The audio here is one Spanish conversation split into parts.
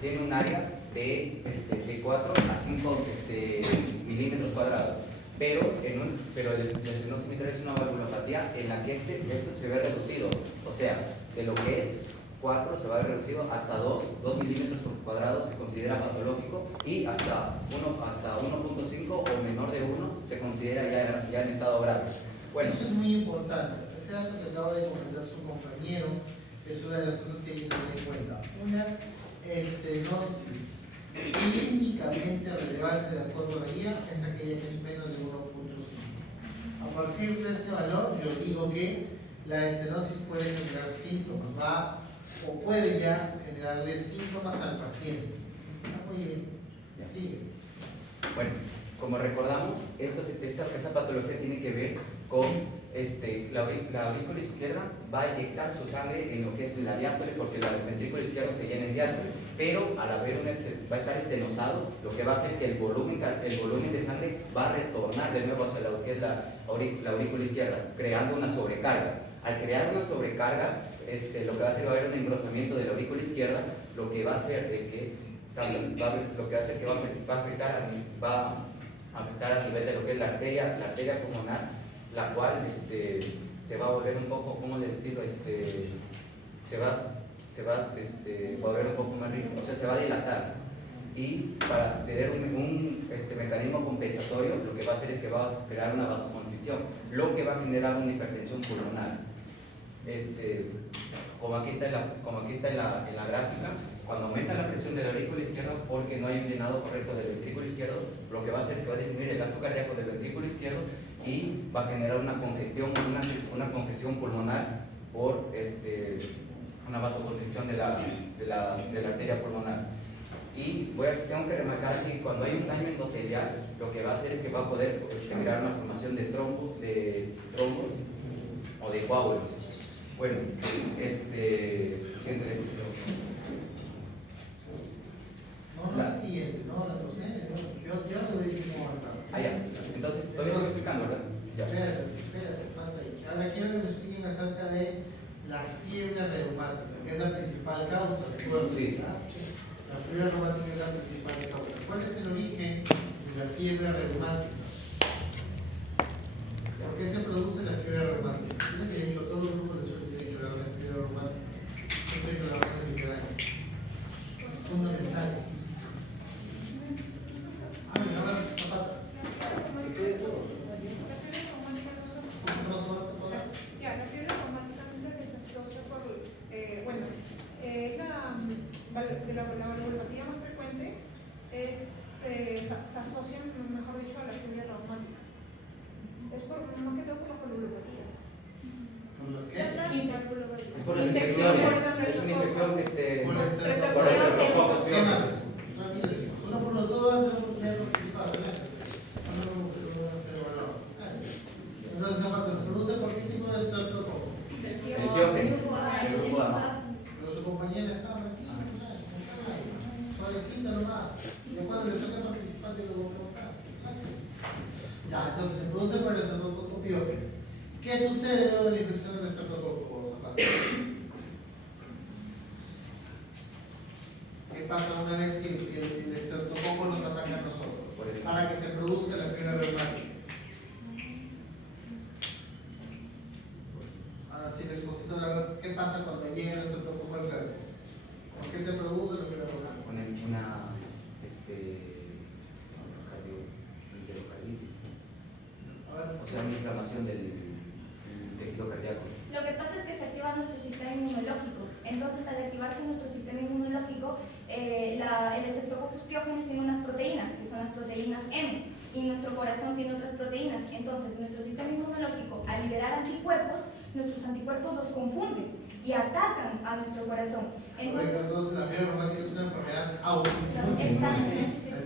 tiene un área de 4 a 5 milímetros cuadrados. Pero la estenosis mitral es una valvulopatía en la que esto se ve reducido. O sea, de lo que es 4 se va a ver reducido hasta 2 milímetros cuadrados se considera patológico, y hasta 1.5 o menor de 1 se considera ya en estado grave. Bueno, eso es muy importante. Ese dato que acaba de comentar su compañero es una de las cosas que hay que tener en cuenta. Una estenosis clínicamente relevante de acuerdo a la guía es aquella que es menos de 1.5. A partir de este valor, yo digo que la estenosis puede generar síntomas, o puede ya generarle síntomas al paciente. Muy bien, sigue. Bueno, como recordamos, esta patología tiene que ver con la aurícula izquierda va a inyectar su sangre en lo que es la diástole, porque el ventrículo izquierdo se llena en diástole, pero al haber va a estar estenosado, lo que va a hacer que el volumen de sangre va a retornar de nuevo hacia lo que es la aurícula izquierda, creando una sobrecarga. Al crear una sobrecarga, lo que va a hacer va a haber un engrosamiento de la aurícula izquierda, lo que va a hacer de que va a afectar a nivel de lo que es la arteria pulmonar, la cual se va a volver un poco, ¿cómo le decirlo? Se va a volver un poco más rico, o sea, se va a dilatar. Y para tener un mecanismo compensatorio, lo que va a hacer es que va a crear una vasoconstricción, lo que va a generar una hipertensión pulmonar. Como aquí está en la gráfica, cuando aumenta la presión de la aurícula izquierda porque no hay un llenado correcto del ventrículo izquierdo, lo que va a hacer es que va a disminuir el gasto cardíaco del ventrículo izquierdo y va a generar una congestión pulmonar por una vasoconstricción de la arteria pulmonar. Y tengo que remarcar que cuando hay un daño endotelial, lo que va a hacer es que va a poder generar una formación de trombos o de coágulos. Bueno, siguiente diapositiva. No, la siguiente, no, la docente, yo le voy a decir cómo avanzar. Ya. Entonces, todavía estoy explicando, ¿verdad? Ya. Espérate, falta ahí. Ahora quiero que me expliquen acerca de la fiebre reumática, que es la principal causa, ¿recuerdan? Sí. La fiebre reumática es la principal causa. ¿Cuál es el origen de la fiebre reumática? ¿Por qué se produce la fiebre reumática? Si no, todos los grupos de suelo tienen que hablar de la fiebre reumática. Siempre hay que hablar de literales. Es fundamental. Ahora, Zapata. La fiebre reumática se asocia por, la valvulopatía más frecuente se asocia, mejor dicho, a la fiebre reumática. Es más que todo por las valvulopatías. ¿Con los qué? Es por las infecciones. Es una infección Por por estreptococcus. estreptococcus. ¿Qué más? Uno por los dos, antes de oportunidad de participar, ¿verdad? Entonces, aparte, ¿se produce por qué tipo de estreptococcus? El piógenes, el grupo A. Pero su compañera estaba aquí, suavecita nomás. Y cuando le toca participar, yo lo voy a preguntar. Ya, entonces se produce por el estreptococcus piógenes. ¿Qué sucede luego de la infección del estreptococcus, Zapata? ¿Qué pasa una vez que el estreptococcus nos ataca a nosotros? Para que se produzca la fiebre reumática. Ahora sí, les posito a ver qué pasa cuando llega el estreptococcus al cuerpo. ¿Por qué se produce la fiebre reumática? Con una enterocarditis. O sea, una inflamación del tejido cardíaco. Lo que pasa es que se activa nuestro sistema inmunológico. Entonces, al activarse nuestro sistema inmunológico, el estreptococcus piógenes tiene unas proteínas, que son las proteínas M, y nuestro corazón tiene otras proteínas. Entonces, nuestro sistema inmunológico, al liberar anticuerpos, nuestros anticuerpos los confunden y atacan a nuestro corazón. Entonces, la fiebre reumática es una enfermedad autoinmune. Exacto.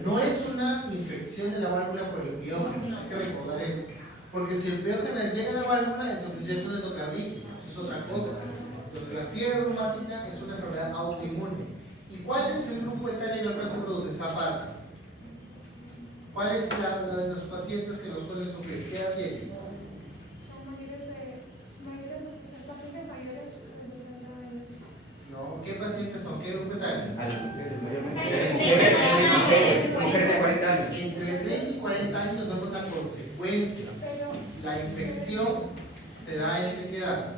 No es una infección de la válvula por el piógeno, hay que recordar eso. Porque si el piógeno llega a la válvula, entonces ya es una endocarditis, eso es otra cosa. Entonces, la fiebre reumática es una enfermedad autoinmune. ¿Y cuál es el grupo etario en el cual se produce? Zapata. ¿Cuál es de los pacientes que lo suelen sufrir? ¿Qué edad tienen? Son mayores de 60, pacientes mayores de 60 años. No, ¿qué pacientes son? ¿Qué grupo etario? A las mujeres mayormente inicio se da entre qué edad?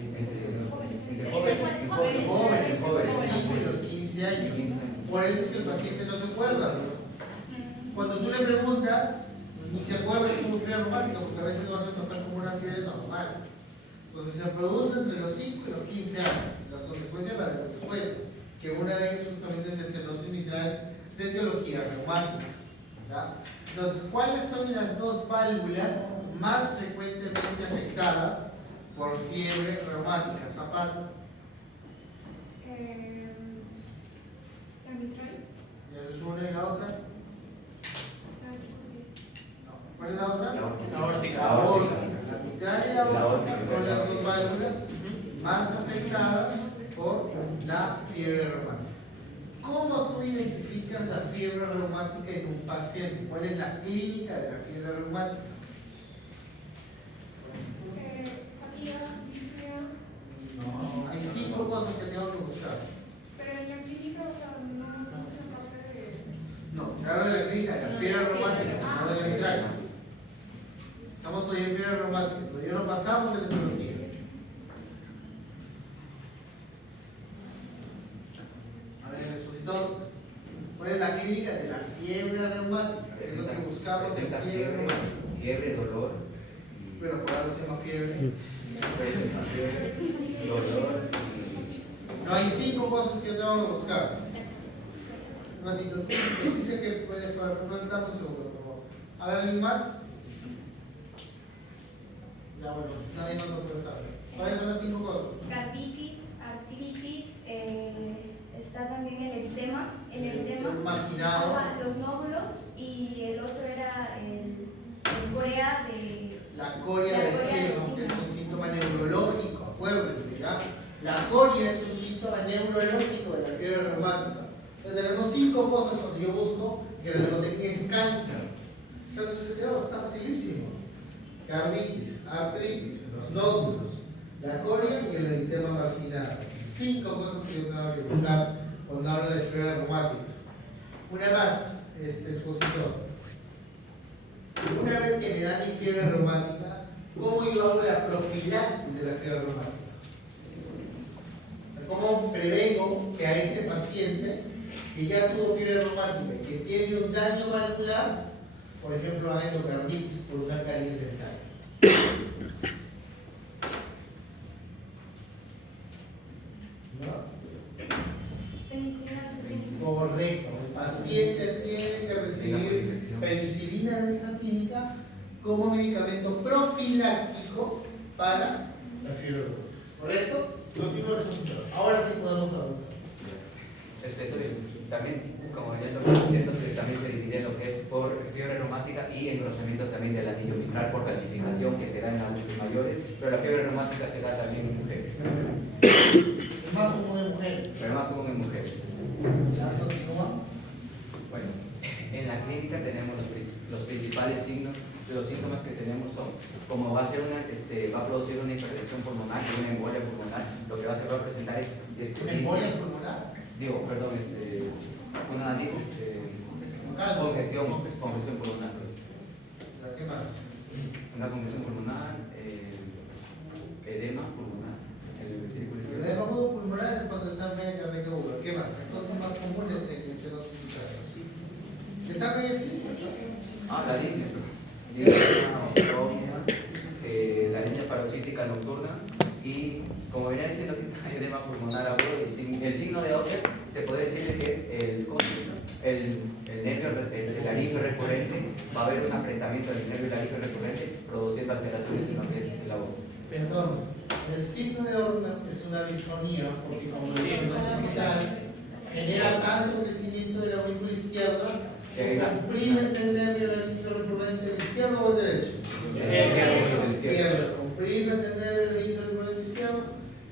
Entre jóvenes, Jóvenes, 5 y los 15 años. Por eso es que el paciente no se acuerda. Pues. Cuando tú le preguntas, ni se acuerda que tuvo fiebre reumática, porque a veces lo hacen pasar como una fiebre normal. Entonces se produce entre los 5 y los 15 años. Las consecuencias las vemos después, que una de ellas justamente es la estenosis mitral de etiología reumática. ¿Ya? Entonces, ¿cuáles son las dos válvulas más frecuentemente afectadas por fiebre reumática? Zapata. La mitral. ¿Y esa es una y la otra? La No. ¿Cuál es la otra? La aórtica. La aórtica. La mitral y la aórtica son las dos válvulas más afectadas por la fiebre reumática. ¿Cómo tú identificas la fiebre reumática en un paciente? ¿Cuál es la clínica de la fiebre reumática? fatiga, disnea. No, hay 5 cosas que tengo que buscar. Pero en la clínica, o sea, no es la parte de. No, te hablo de la clínica, de la fiebre reumática, no de la mitral. Estamos todavía en fiebre reumática, todavía no pasamos de la etiología. A ver, expositor, ¿cuál es la clínica de la fiebre reumática? Es lo que buscamos en Presenta fiebre reumática. fiebre, dolor. Bueno, por algo se llama fiebre. Presenta fiebre, dolor. No, hay 5 cosas que yo tengo que buscar. Un ratito, yo sí sé que puede, para dame un segundo, por favor. A ver, ¿alguien más? Ya, bueno, nadie más lo puede saber. ¿Cuáles son las 5 cosas? Carditis, artritis, está también el eritema, Marginado. ajá, los nódulos, y el otro era el corea de... La coria del corea del seno, que es seno. un síntoma neurológico, acuérdense, ¿ya? La coria es un síntoma neurológico de la fiebre reumática. Entonces tenemos 5 cosas cuando yo busco que la neurotecnia es cáncer. ¿Está sucediendo? Está facilísimo. Carditis, artritis, los nódulos, la coria y el eritema marginado. 5 cosas que yo tengo que buscar cuando hablo de fiebre reumática. Una más, expositor. Una vez que me da mi fiebre reumática, ¿cómo yo hago la profilaxis de la fiebre reumática? O sea, ¿cómo prevengo que a ese paciente que ya tuvo fiebre reumática y que tiene un daño valvular, por ejemplo, una endocarditis por una caries dental? ¿No? Penicilina benzatínica. Correcto. El paciente tiene que recibir penicilina benzatínica como medicamento profiláctico para la fiebre reumática. ¿Correcto? Continúa el resultado. Ahora sí podemos avanzar. Respecto también, como ya lo que diciendo, también se divide lo que es por fiebre reumática y engrosamiento también del anillo mitral por calcificación que se da en adultos mayores, pero la fiebre reumática se da también en mujeres. Es más común en mujeres. Pero más común en mujeres. Ya continúa. Bueno, en la clínica tenemos los principales signos. Los síntomas que tenemos son, como va a ser va a producir una hipertensión pulmonar y una embolia pulmonar, lo que va a presentar es ¿Una embolia pulmonar? congestión pulmonar. ¿Qué más? Una congestión pulmonar, edema pulmonar, el ventrículo El izquierdo. edema agudo pulmonar es cuando está media cardíaca aguda. ¿Qué más? Hay cosas más comunes en estenosis mitral. ¿Están ahí escritas? La disnea, la disnea paroxística nocturna y como venía diciendo que está edema pulmonar agudo, el signo de Otter se podría decir que es el nervio, el laringio recurrente, va a haber un apretamiento del nervio laringio recurrente produciendo alteraciones en lo que es la voz. Perdón, el signo de Orner es una disfonía porque como estenosis mitral genera tanto crecimiento de la aurícula izquierda que comprimes el nervio laringio recurrente del izquierdo o del derecho. Izquierdo. Comprimes el nervio laringio recurrente izquierdo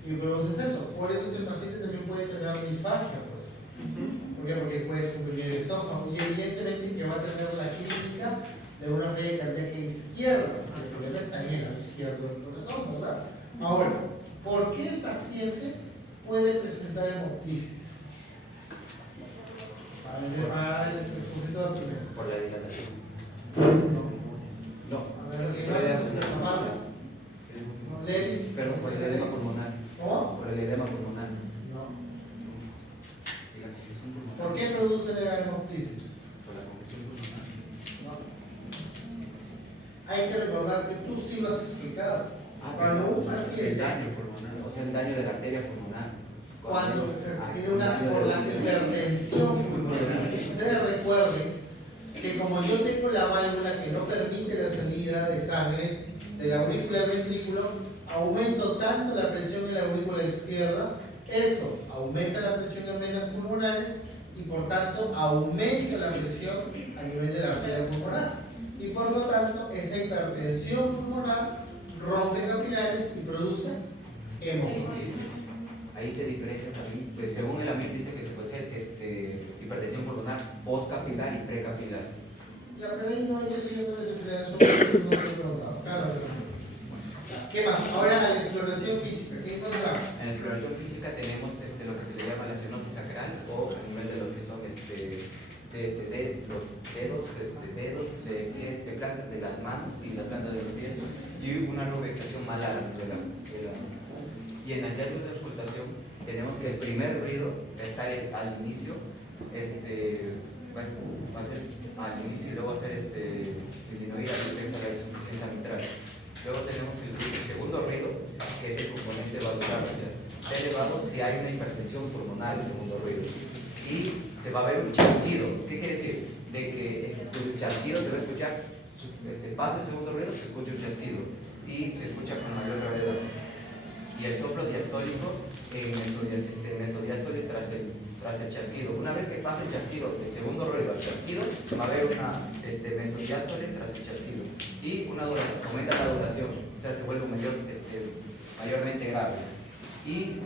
y produces eso. Por eso es que el paciente también puede tener disfagia, pues. ¿Por qué? Porque puedes comprimir el esófago y evidentemente que va a tener la clínica de una falla cardíaca izquierda. El problema está en el lado izquierdo del corazón, ¿verdad? Ahora, ¿por qué el paciente puede presentar hemoptisis? Para el expositor primero. Por la dilatación. No. No. A ver, ¿qué más? ¿Por qué produce la hemoptisis? Por la congestión pulmonar. No. Hay que recordar que tú sí lo has explicado. Cuando un El paciente, daño pulmonar, o sea, el daño de la arteria pulmonar. cuando tiene una por la hipertensión pulmonar, ustedes recuerden que como yo tengo la válvula que no permite la salida de sangre de la aurícula al ventrículo, aumento tanto la presión en la aurícula izquierda, eso aumenta la presión en venas pulmonares y por tanto aumenta la presión a nivel de la arteria pulmonar. Y por lo tanto, esa hipertensión pulmonar rompe capilares y produce hemoptisis. Ahí se diferencia también, pues según el AMIR dice que se puede hacer hipertensión pulmonar postcapilar y precapilar. Ya, pero ahí no hay eso, yo no le eso, no le he preguntado. Claro, ¿qué más? Ahora la exploración física, ¿qué encontramos? En la exploración física tenemos lo que se le llama la cianosis sacral o a nivel de lo que son los dedos de pies, de plantas de las manos y la planta de los pies y una rubexación malar y en el diario de auscultación tenemos que el primer ruido está al inicio, va a ser al inicio y luego va a ser disminuir a la insuficiencia mitral. Luego tenemos el segundo ruido, que es el componente valvular, o sea, está elevado si hay una hipertensión pulmonar, el segundo ruido. Y se va a ver un chasquido. ¿Qué quiere decir? De que el chasquido se va a escuchar, pasa el segundo ruido, se escucha un chasquido y se escucha con mayor gravedad. Y el soplo diastólico, mesodiástole tras el chasquido. Una vez que pasa el chasquido, el segundo ruido al chasquido, va a haber una mesodiástole tras el chasquido. Y una duración, aumenta la duración, o sea, se vuelve mayormente grave. Y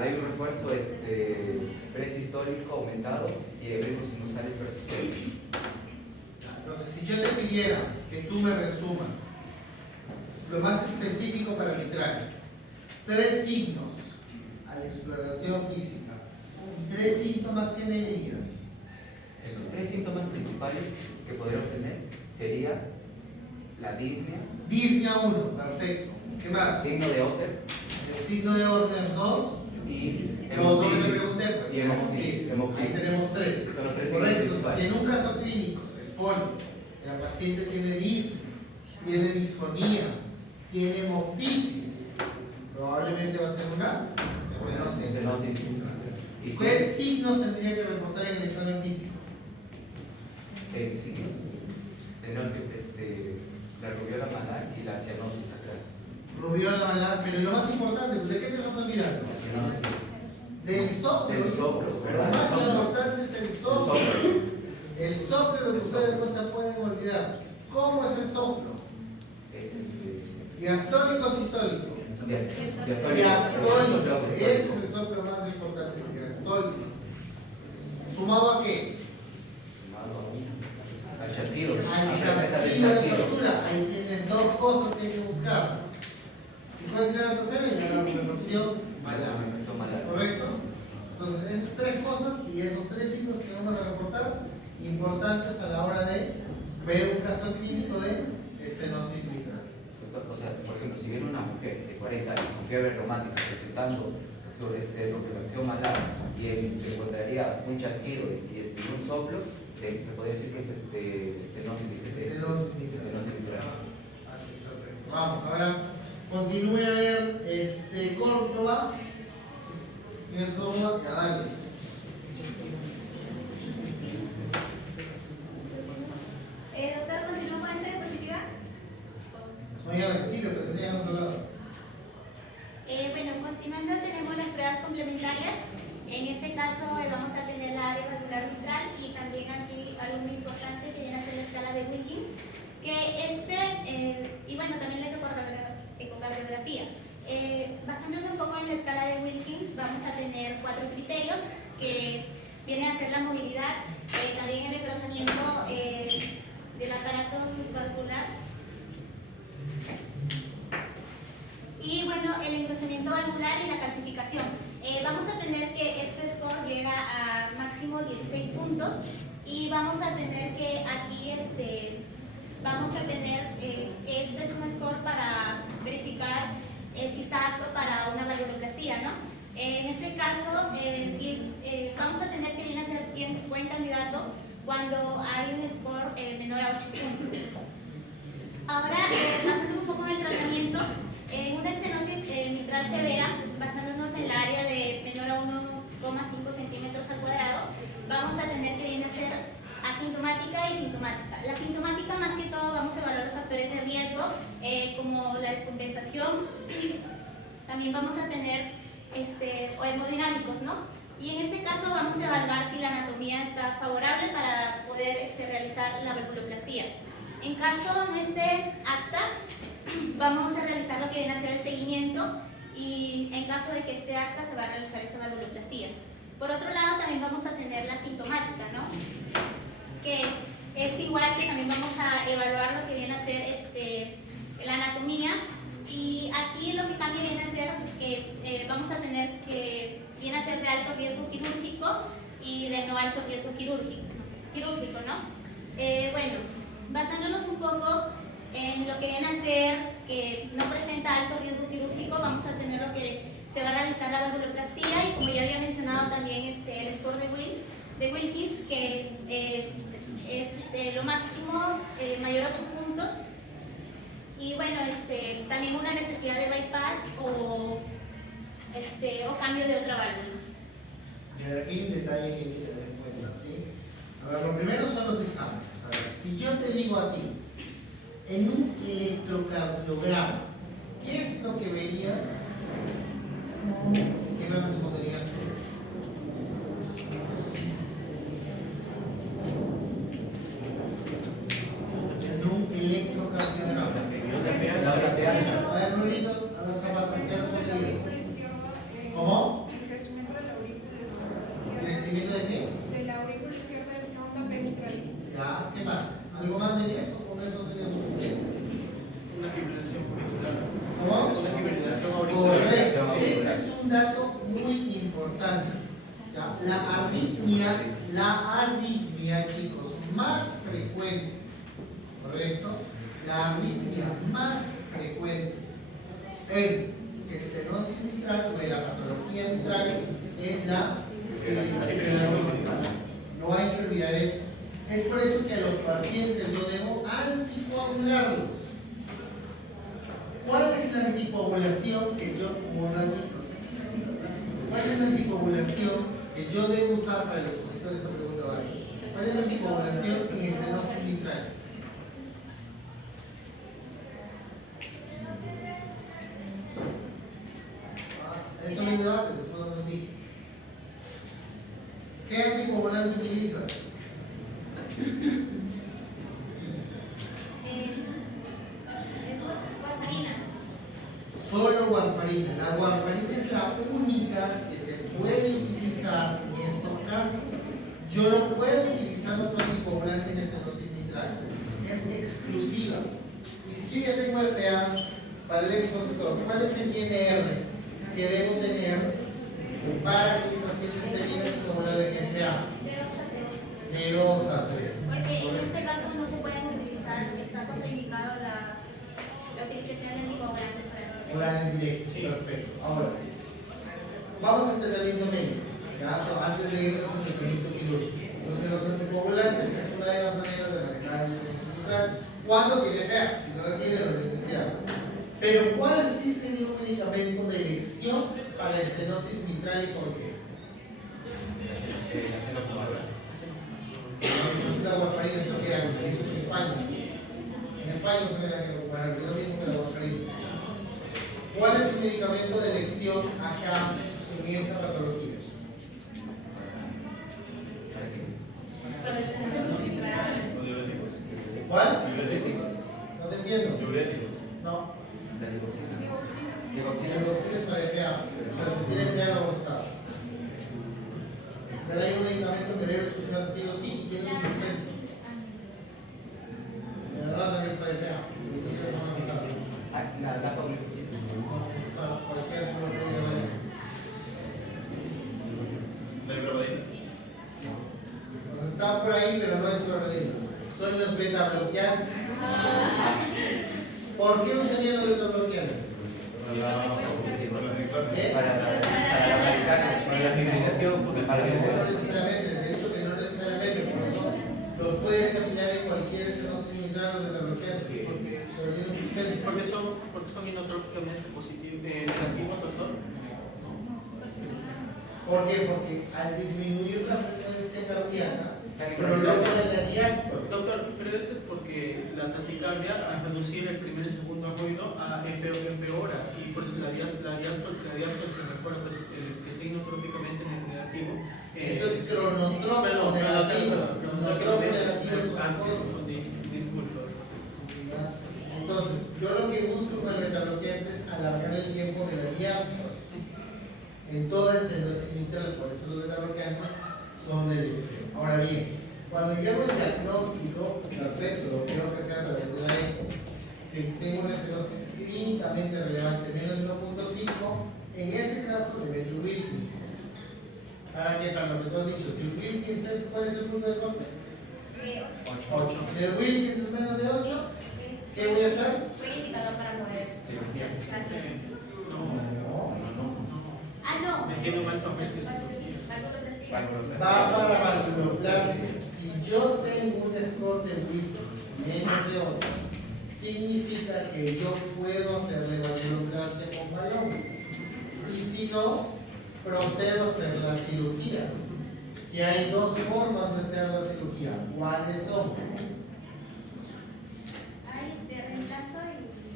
hay un refuerzo presistólico aumentado y de ritmos sinusales persistentes. Entonces, si yo te pidiera que tú me resumas lo más específico para mitral, 3 signos a la exploración física y 3 síntomas, ¿qué me dirías? Los 3 síntomas principales que podríamos tener sería la disnea. Disnea 1, perfecto. ¿Qué más? Signo de Otter. El signo de Otter 2. Y Lo otro que te pregunté, pues. Y hemoptisis. Ahí tenemos 3. Son los 3 signos Correcto. principales. Si en un caso clínico responde que la paciente tiene disnea, tiene disfonía, tiene hemoptisis, probablemente va a ser una estenosis. ¿Y ¿Qué signos tendría que reportar en el examen físico? signos? Tenemos que la rubiola malar y la cianosis sacral. Rubiola malar, pero lo más importante, ¿de qué te estás olvidando? La cianosis. Del soplo. Del soplo, ¿verdad? Lo más El soplo. importante es el soplo. El soplo lo que ustedes no se pueden olvidar. ¿Cómo es el soplo? Es Diastólico o sistólico. diastólico. Diastólico. Ese es el soplo más importante. Diastólico. ¿Sumado a qué? Al chasquido. Al chasquido de apertura. Ahí tienes 2 cosas que hay que buscar. ¿Y cuál sería la tercera? La reflexión malar. ¿Correcto? Entonces, esas 3 cosas y esos 3 signos que vamos a reportar, importantes a la hora de ver un caso clínico de estenosis mitral. O sea, por ejemplo, si viene una mujer de 40 años con fiebre reumática presentando rubefacción malar y se encontraría un chasquido y un soplo, se podría decir que es estenosis mitral. Así es, perfecto. Vamos, ahora continúe a ver Córdoba. ¿Tienes Córdoba? Ya dale. Doctor, ¿continúo con esta diapositiva? No, ya la que sigue, pues esa ya hemos hablado. Bueno, continuando tenemos las pruebas complementarias. En este caso vamos a tener la área valvular mitral y también aquí algo muy importante que viene a ser la escala de Wilkins, que y bueno, también la ecocardiografía. Basándonos un poco en la escala de Wilkins, vamos a tener 4 criterios que vienen a ser la movilidad, también el engrosamiento del aparato subvalvular y bueno, el engrosamiento valvular y la calcificación. Vamos a tener que este score llega a máximo 16 puntos y vamos a tener que aquí vamos a tener que este es un score para verificar si está apto para una valvuloplastia, ¿no? En este caso, vamos a tener que viene a ser buen candidato cuando hay un score menor a 8 puntos. Ahora, basándonos un poco en el tratamiento, en una estenosis mitral severa, basándonos en el área de menor a 1,5 centímetros al cuadrado, vamos a tener que viene a ser asintomática y sintomática. La sintomática, más que todo, vamos a evaluar los factores de riesgo, como la descompensación. También vamos a tener o hemodinámicos, ¿no? Y en este caso vamos a evaluar si la anatomía está favorable para poder realizar la valvuloplastía. En caso no esté apta, vamos a realizar lo que viene a ser el seguimiento, y en caso de que esté apta se va a realizar esta valvuloplastía. Por otro lado, también vamos a tener la sintomática, ¿no? Que es igual, que también vamos a evaluar lo que viene a ser la anatomía, y aquí lo que cambia viene a ser que vamos a tener que viene a ser de alto riesgo quirúrgico y de no alto riesgo quirúrgico, ¿no? Bueno, basándonos un poco en lo que viene a ser que no presenta alto riesgo quirúrgico, vamos a tener lo que se va a realizar la valvuloplastía, y como ya había mencionado también el score de Wilkins, que es lo máximo mayor a 8 puntos, y bueno, también una necesidad de bypass o cambio de otra válvula. Mira, aquí hay un detalle que hay que tener en cuenta, ¿sí? A ver, lo primero son los exámenes. A ver, si yo te digo a ti, en un electrocardiograma, ¿qué es lo que verías? ¿Sí me responderías? En un electrocardiograma. A ver, Luis, a ver, Zapata, ¿qué nos conseguirías? ¿Cómo? El crecimiento de la aurícula. ¿Crecimiento de qué? De la aurícula izquierda en una onda pemitral. Ya, ¿qué más? ¿Algo más de eso? ¿Con eso sería suficiente? Una fibrilación auricular. ¿Cómo? Una fibrilación auricular. Correcto. Ese es un dato muy importante. Ya, la arritmia, chicos, más frecuente, ¿correcto? La arritmia más frecuente en estenosis mitral o en la patología mitral es la fibrilación auricular. No hay que olvidar eso. Es por eso que a los pacientes yo debo anticoagularlos. ¿Cuál es la anticoagulación que yo, cuál es la anticoagulación que yo debo usar para el expositor de esta pregunta? Vale. ¿Cuál es la anticoagulación en estenosis mitral? Esto no es debate, eso no lo digo. ¿Qué anticoagulante utilizas? Warfarina. Solo warfarina. La warfarina es la única que se puede utilizar en estos casos. Yo no puedo utilizar otro anticoagulante en estenosis mitral. Es exclusiva. Y si yo ya tengo FA para el expositor, ¿cuál es el INR que debo tener para que mi paciente esté bien anticoagulado en FA? B2 a 3. B2 a 3. Porque en este caso no se pueden utilizar, está contraindicado la utilización de anticoagulantes Orales directos, perfecto. Ahora, vamos al tratamiento médico, ¿ya? Antes de irnos al tratamiento quirúrgico. Entonces, los anticoagulantes es una de las maneras de manejar el estenosis mitral cuando tiene FA, si no la tiene, lo necesita. Pero, ¿cuál sí sería un medicamento de elección para estenosis mitral y por qué? La cenofumadora. La warfarina es lo que hay, eso en España. En España no se ve la que comparar, yo mismo que la warfarina. ¿Cuál es su medicamento de elección acá en esta patología? ¿Cuál? No te entiendo. No. La digoxina. Digoxina es para FA. O sea, si tiene FA lo vamos a usar. Pero hay un medicamento que debes usar sí o sí y tiene un suficiente. De verdad también es para FA. Si lo quieres, vamos a usar. La pagliflozina. Es para cualquier color de diabetes. Entonces está por ahí, pero no es clorredina. Son los beta bloqueantes. ¿Por qué usarían los beta bloqueantes? ¿Qué? Para la fibrilación, porque para No necesariamente, de hecho que no prolonga la diástole. Doctor, pero eso es porque la taquicardia al reducir el primer y segundo ruido empeora y por eso la diástole se mejora, pues, que sea inotrópicamente en el negativo. Esto es cronotrópico negativo. Cronotrópico negativo es una cosa. Disculpa. Entonces, yo lo que busco con el beta-bloqueante es alargar el tiempo de la diástole en toda estenosis mitral, por eso los beta-bloqueantes son de elección. Ahora bien, cuando yo hago el diagnóstico, perfecto, lo quiero que sea a través de la eco. Si tengo una estenosis clínicamente relevante menos de 1.5, en ese caso le meto el Wilkins. ¿Para qué? Para lo que tú has dicho, si el Wilkins es, ¿cuál es el punto de corte? 8. Si el Wilkins es menos de 8, ¿qué voy a hacer? Fue indicador para poder Cirugía. Ah, no. Me tiene un alto riesgo de cirugía. Va para valvuloplastia. Si yo tengo un score de Wilkins menos de 8, significa que yo puedo hacerle valvuloplastia con balón. Y si no, procedo a hacer la cirugía. Que hay dos formas de hacer la cirugía. ¿Cuáles son? Reemplazo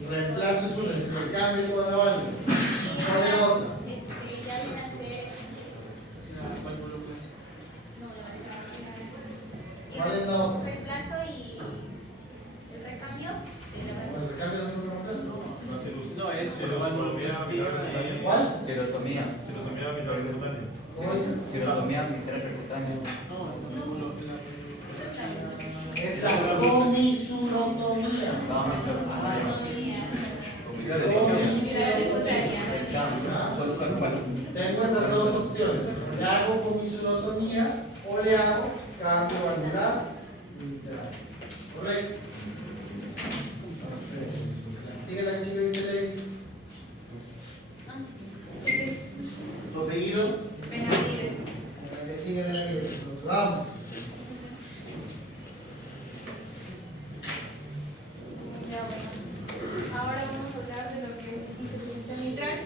y... Reemplazo es una, es el cambio de la válvula. ¿Cuál es la otra? Ya viene a ser... La valvuloplastia. ¿Cuál es la otra? Reemplazo y... el recambio de la ¿El recambio de la reemplazo? No, es la valvuloplastia. ¿Cuál? Cirotomía. ¿Cómo dices? Cirotomía mitral percutánea. Es la comisurotomía. Vamos a hacer Tengo esas dos opciones. Le hago comisurotomía o le hago cambio valvular mitral. ¿Correcto? Sigue la chica y dice Levis. ¿Tu apellido? Benavides. Sigue Benavides. Nos vamos. Ya, bueno. Ahora vamos a hablar de lo que es insuficiencia mitral,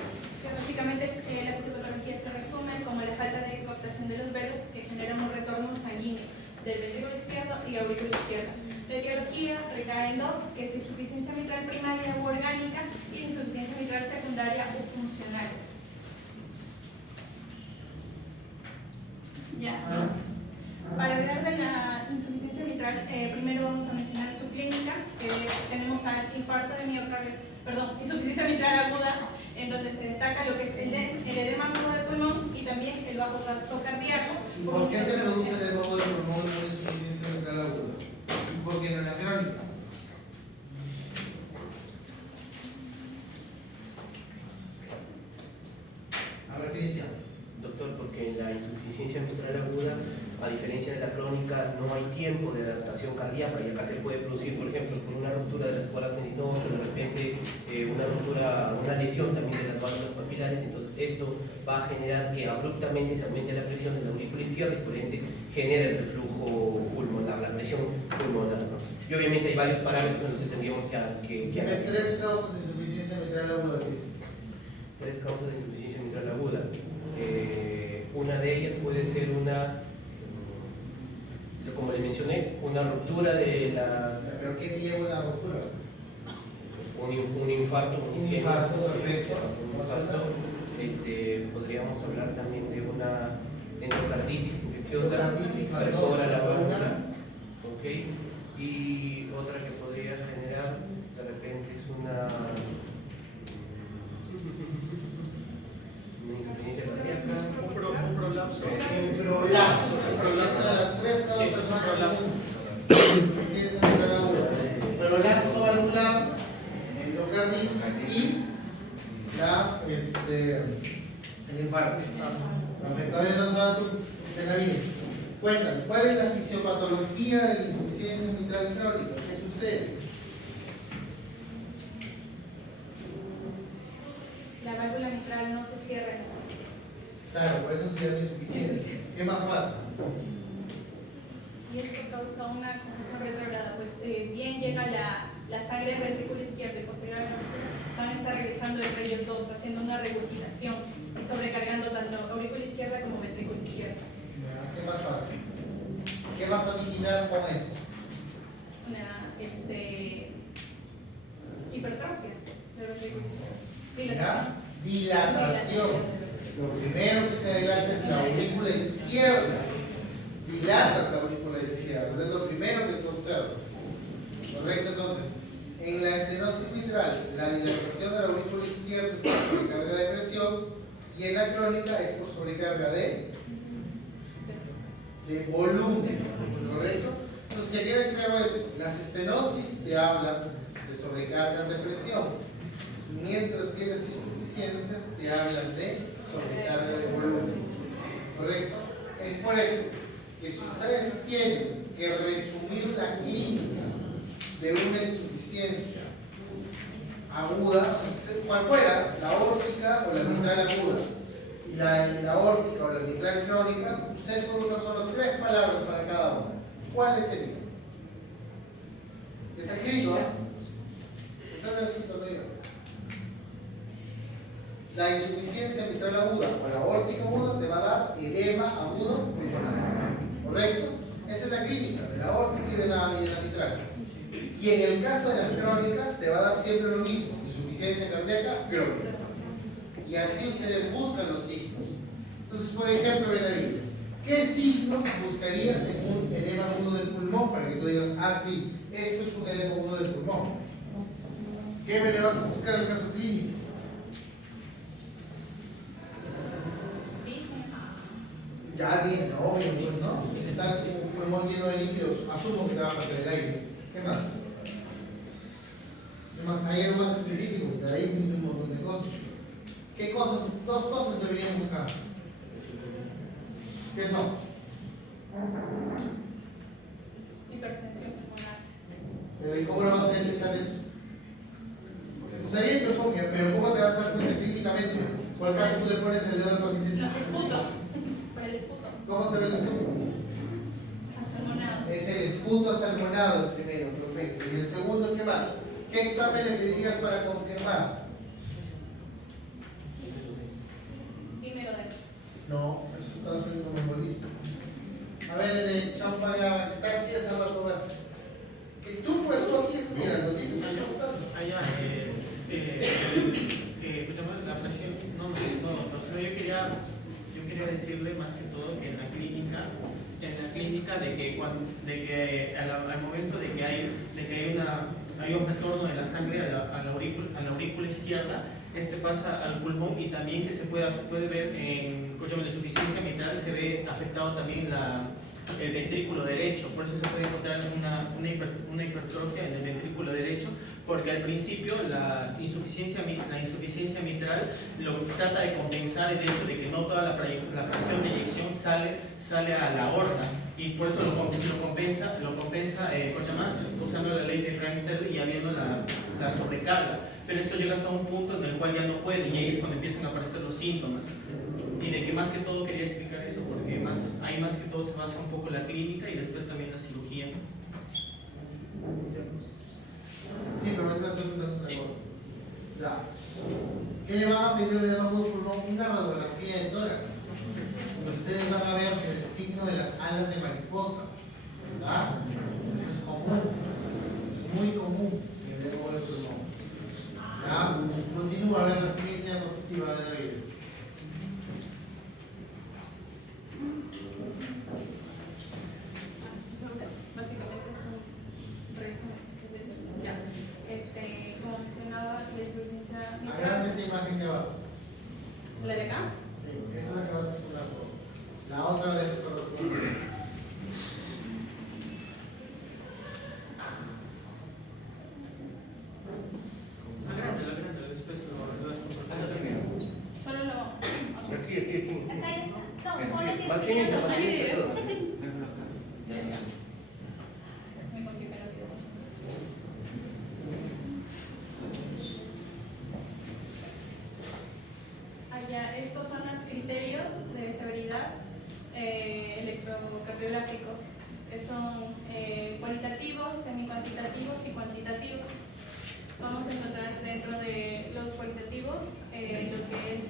que básicamente la fisiopatología se resume como la falta de coaptación de los velos que generan un retorno sanguíneo del ventrículo izquierdo y aurícula izquierda. La etiología recae en dos, que es insuficiencia mitral primaria u orgánica y insuficiencia mitral secundaria u funcional. Ya. Para hablar de la insuficiencia mitral, primero vamos a mencionar su clínica, que tenemos al infarto de miocardio, insuficiencia mitral aguda, en donde se destaca lo que es el edema agudo del pulmón y también el bajo gasto cardíaco. ¿Y por qué se produce el edema del pulmón con insuficiencia mitral aguda? ¿Y por qué no en la crónica? A ver, Cristian. Doctor, porque en la insuficiencia mitral aguda, a diferencia de la crónica, no hay tiempo de adaptación cardíaca y acá se puede producir, por ejemplo, por una ruptura de las cuerdas tendinosas, de repente una lesión también de las válvulas papilares, entonces esto va a generar que abruptamente se aumente la presión de la aurícula izquierda y por ende genera el reflujo pulmonar, la presión pulmonar, ¿no? Y obviamente hay varios parámetros en los que tendríamos que Dime tres causas de insuficiencia mitral aguda, Cristian. tres causas de insuficiencia mitral aguda. Una de ellas puede ser como le mencioné, una ruptura de la... ¿Pero qué te lleva a una ruptura? un infarto. Un infarto, perfecto. Un infarto. Podríamos hablar también de una endocarditis infecciosa, Endocarditis más perfora la dos, válvula. ¿Ok? Y otra que podría generar, de repente, es una insuficiencia cardíaca. Un prolapso. El prolapso. Esa de las tres causas más comunes de insuficiencia mitral aguda. Prolapso valvular, endocarditis y el infarto. Perfecto. A ver, nos va tu Benavides. Cuéntame, ¿cuál es la fisiopatología de la insuficiencia mitral crónica? ¿Qué sucede? La válvula mitral no se cierra en ese sitio. Claro, por eso se llama insuficiencia. ¿Qué más pasa? Y esto causa una congestión retrógrada, pues bien llega la sangre al ventrículo izquierdo y posterior a la aurícula, van a estar regresando entre ellos dos, haciendo una regurgitación y sobrecargando tanto aurícula izquierda como ventrículo izquierdo. ¿Qué más pasa? ¿Qué vas a originar con eso? Una hipertrofia de los vehículos. ¿Ya? Dilatación. Lo primero que se adelanta es la aurícula izquierda. Dilatas la aurícula izquierda, es lo primero que tú observas. ¿Correcto? Entonces, en la estenosis mitral, la dilatación de la aurícula izquierda es por sobrecarga de presión y en la crónica es por sobrecarga de volumen. ¿Correcto? Entonces, que quede claro eso. Las estenosis te hablan de sobrecargas de presión, mientras que las insuficiencias te hablan de sobrecarga de volumen. ¿Correcto? Es por eso que si ustedes tienen que resumir la clínica de una insuficiencia aguda, cual fuera, la aórtica o la mitral aguda, y la aórtica o la mitral crónica, ustedes pueden usar solo 3 palabras para cada una. ¿Cuáles serían? Está escrito, ¿eh? Usted debe escrito, lo digo. La insuficiencia mitral aguda o la aórtica aguda te va a dar edema agudo pulmonar. ¿Correcto? Esa es la clínica de la aórtica y de la mitral. Y en el caso de las crónicas te va a dar siempre lo mismo, insuficiencia cardíaca crónica. Y así ustedes buscan los signos. Entonces, por ejemplo, Benavides, ¿qué signos buscarías en un edema agudo del pulmón para que tú digas, ah, sí, esto es un edema agudo del pulmón? ¿Qué le vas a buscar en el caso clínico? Ya viene, obvio, pues no. Si está un pulmón lleno de líquidos, asumo que te va a faltar el aire. ¿Qué más? ¿Qué más? Hay algo más específico, de ahí un montón de cosas. ¿Qué cosas? 2 cosas deberían buscar. ¿Qué son? Hipertensión pulmonar. Pero ¿y cómo lo vas a detectar eso? Está bien tu enfoque, pero ¿cómo te vas a dar cuenta clínicamente? ¿Cuál caso tú le pones el dedo al paciente? No, esputo. Por el esputo. ¿Cómo se ve el esputo? Asalmonado. Es el esputo asalmonado el primero, perfecto. Y el segundo, ¿qué más? ¿Qué examen le pedirías para confirmar? Dímelo de No, eso está haciendo un embolismo. A ver, el de champagna, está así hace rato, ver. Que tú, pues, tú aquí estás mirando, tienes que preguntar. Allá pues la presión, no, yo quería decirle más que todo que en la clínica de que al momento de que hay un retorno de la sangre a la aurícula izquierda, pasa al pulmón y también que se puede ver en la insuficiencia mitral, se ve afectado también el ventrículo derecho. Por eso se puede encontrar una hipertrofia en el ventrículo derecho, porque al principio la insuficiencia mitral lo trata de compensar el hecho de que no toda la fracción de eyección sale a la aorta, y por eso lo compensa usando la ley de Frank-Starling y habiendo la sobrecarga. Pero esto llega hasta un punto en el cual ya no puede, y ahí es cuando empiezan a aparecer los síntomas. Y de que más que todo quería explicar eso, porque ahí más que todo se basa un poco la clínica y después también la cirugía. Sí, pero ahorita soy una cosa. Ya. ¿Qué le van a pedir al edema agudo del pulmón? Una radiografía de tórax. Ustedes van a ver el signo de las alas de mariposa. ¿Verdad? Eso es común. Es muy común en el edema agudo del pulmón. ¿Ya? Continúa a ver la siguiente diapositiva de David. Básicamente es un resumen. Ya. Como mencionaba, la insuficiencia Agrande mitral. esa imagen de abajo. ¿La de acá? Sí, esa es la que vas a explorar. La otra la dejas para otro. Agrande, después lo Así, mira. Solo lo. Aquí. Acá ya está. No, ponle que Más sí, inicio, ya más está. inicio, todo. Me confirmé la vida. Allá, estos son los criterios de severidad electrocardiográficos. Son cualitativos, semi-cuantitativos y cuantitativos. Vamos a encontrar dentro de los cualitativos lo que es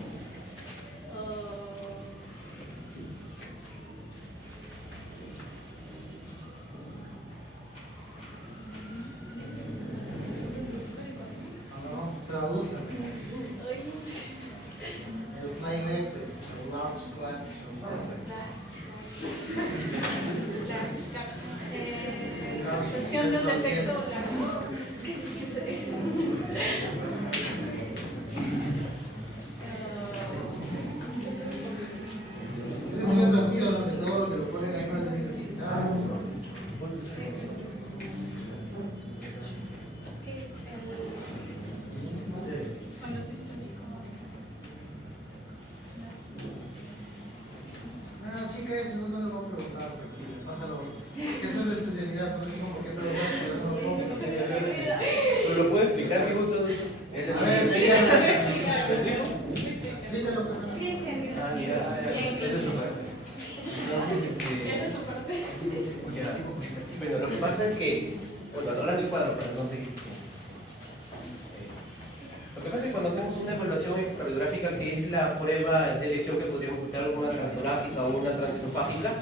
detección de un defecto blanco. Es muy advertido, ¿no? Que todo lo que lo ponen ahí no lo tienen que citar. Cuando se explica. Ah, chica, eso no lo voy a preguntar, tranquilo, pásalo. Eso es de especialidad, no sé por qué preguntar, pero no. ¿Pero lo puedo explicar si gusta? A ver, explícalo. Explícalo, pues. Cristian, Ah, mira. Ese es su parte. Esa es su parte. Ya. Bueno, lo que pasa es que, bueno, ahora del cuadro, para no te... Lo que pasa es que cuando hacemos una evaluación ecocardiográfica, que es la prueba de elección que podríamos quitar una transtorácica o una transesofágica,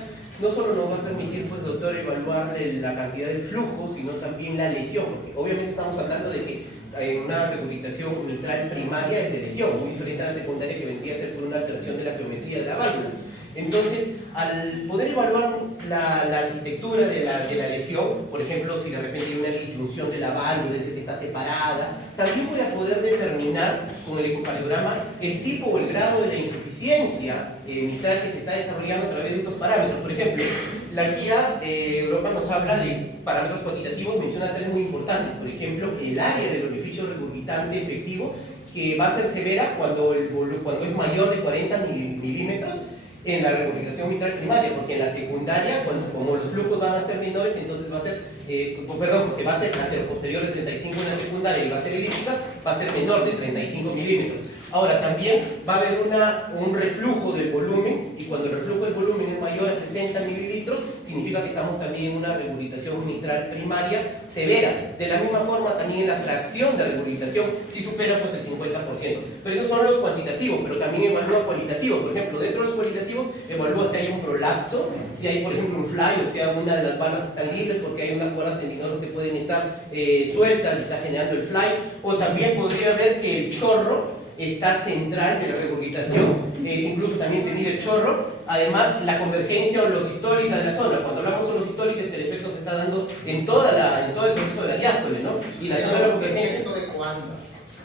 no solo nos va a permitir, pues, doctor, evaluar la cantidad del flujo, sino también la lesión, porque obviamente estamos hablando de que una regurgitación mitral primaria es de lesión, muy diferente a la secundaria que vendría a ser por una alteración de la geometría de la válvula. Entonces, al poder evaluar la arquitectura de la lesión, por ejemplo, si de repente hay una disyunción de la válvula, es decir, que está separada, también voy a poder determinar con el ecocardiograma el tipo o el grado de la insuficiencia mitral que se está desarrollando a través de estos parámetros. Por ejemplo, la guía Europa nos habla de parámetros cuantitativos, menciona tres muy importantes. Por ejemplo, el área del orificio regurgitante efectivo, que va a ser severa cuando es mayor de 40 milímetros en la regurgitación mitral primaria, porque en la secundaria, como los flujos van a ser menores, entonces va a ser, porque va a ser anteroposterior de 35 en la secundaria y va a ser elíptica, va a ser menor de 35 milímetros. Ahora, también va a haber un reflujo del volumen, y cuando el reflujo del volumen es mayor a 60 mililitros, significa que estamos también en una regurgitación mitral primaria severa. De la misma forma, también en la fracción de regurgitación, si supera pues el 50%. Pero esos son los cuantitativos, pero también evalúa cualitativos. Por ejemplo, dentro de los cualitativos, evalúa si hay un prolapso, si hay, por ejemplo, un fly, o sea, una de las valvas está libre porque hay unas cuerdas tendinosas que pueden estar sueltas y está generando el fly, o también podría ver que el chorro está central de la regurgitación, incluso también se mide el chorro. Además, la convergencia o los históricas de la zona, cuando hablamos de los históricos, el efecto se está dando en todo el proceso de la diástole, ¿no? Y la zona de la convergencia. ¿De cuándo?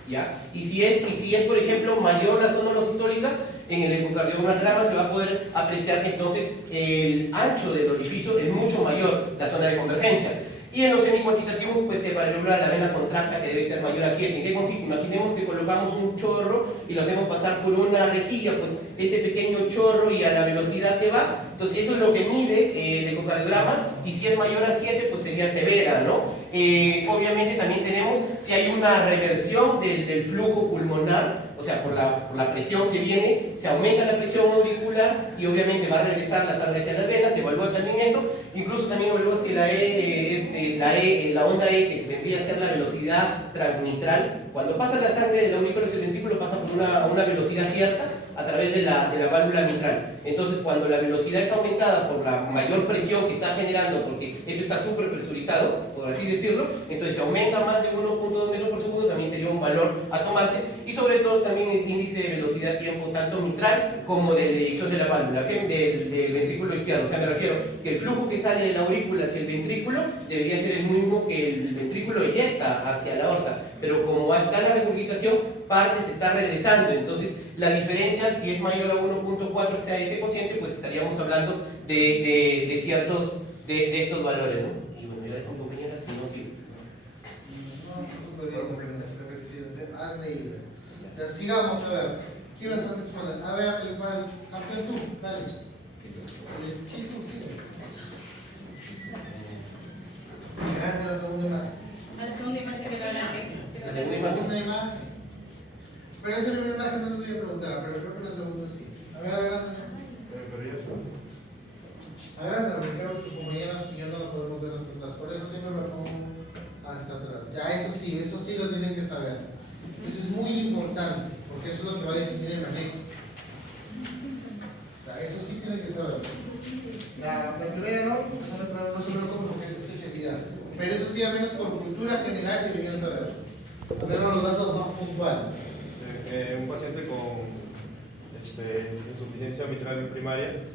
¿Ya? Y si es, por ejemplo, mayor la zona losistólica, en el ecocardiograma se va a poder apreciar que entonces el ancho del orificio es mucho mayor, la zona de convergencia. Y en los semicuantitativos, pues se evalúa la vena contracta, que debe ser mayor a 7. ¿En qué consiste? Imaginemos que colocamos un chorro y lo hacemos pasar por una rejilla, pues ese pequeño chorro y a la velocidad que va. Entonces eso es lo que mide el ecocardiograma, y si es mayor a 7, pues sería severa, ¿no? Obviamente también tenemos si hay una reversión del flujo pulmonar, o sea, por la presión que viene, se aumenta la presión auricular y obviamente va a regresar la sangre hacia las venas, se evalúa también eso. Incluso también evalúa si la onda E, que vendría a ser la velocidad transmitral, cuando pasa la sangre del aurículo hacia el ventrículo pasa por una velocidad cierta a través de la válvula mitral. Entonces, cuando la velocidad es aumentada por la mayor presión que está generando, porque esto está súper presurizado, por así decirlo, entonces se aumenta más de 1.2 metros por segundo, también sería un valor a tomarse. Y sobre todo también el índice de velocidad-tiempo, tanto mitral como de la eyección de la válvula, del ventrículo izquierdo. O sea, me refiero que el flujo que sale de la aurícula hacia el ventrículo debería ser el mismo que el ventrículo eyecta hacia la aorta. Pero como está la regurgitación, parte se está regresando. Entonces, la diferencia, si es mayor a 1.4, o sea, ese cociente, pues estaríamos hablando de ciertos de estos valores, ¿no? Y bueno, ya les compañeras, si no, sí. Has leído. Ya, sigamos, a ver. ¿Quién es el exponer? A ver, campeón tú, dale. Chico, sigue. Grande la segunda imagen. A la segunda imagen que lo harán. La segunda imagen. Pero esa primera imagen no les voy a preguntar, pero creo que la segunda sí. A ver, adelante. Pero ya está. Adelante, porque creo que tus compañeros y yo no lo podemos ver hasta atrás. Por eso siempre me pongo hasta atrás. Ya, eso sí lo tienen que saber. Eso es muy importante, porque eso es lo que va a definir el manejo. Ya, eso sí tienen que saber. La primera no se preocupen porque es especialidad. Pero eso sí, al menos por cultura general deberían saber. A ver los datos más puntuales. Un paciente con insuficiencia mitral primaria,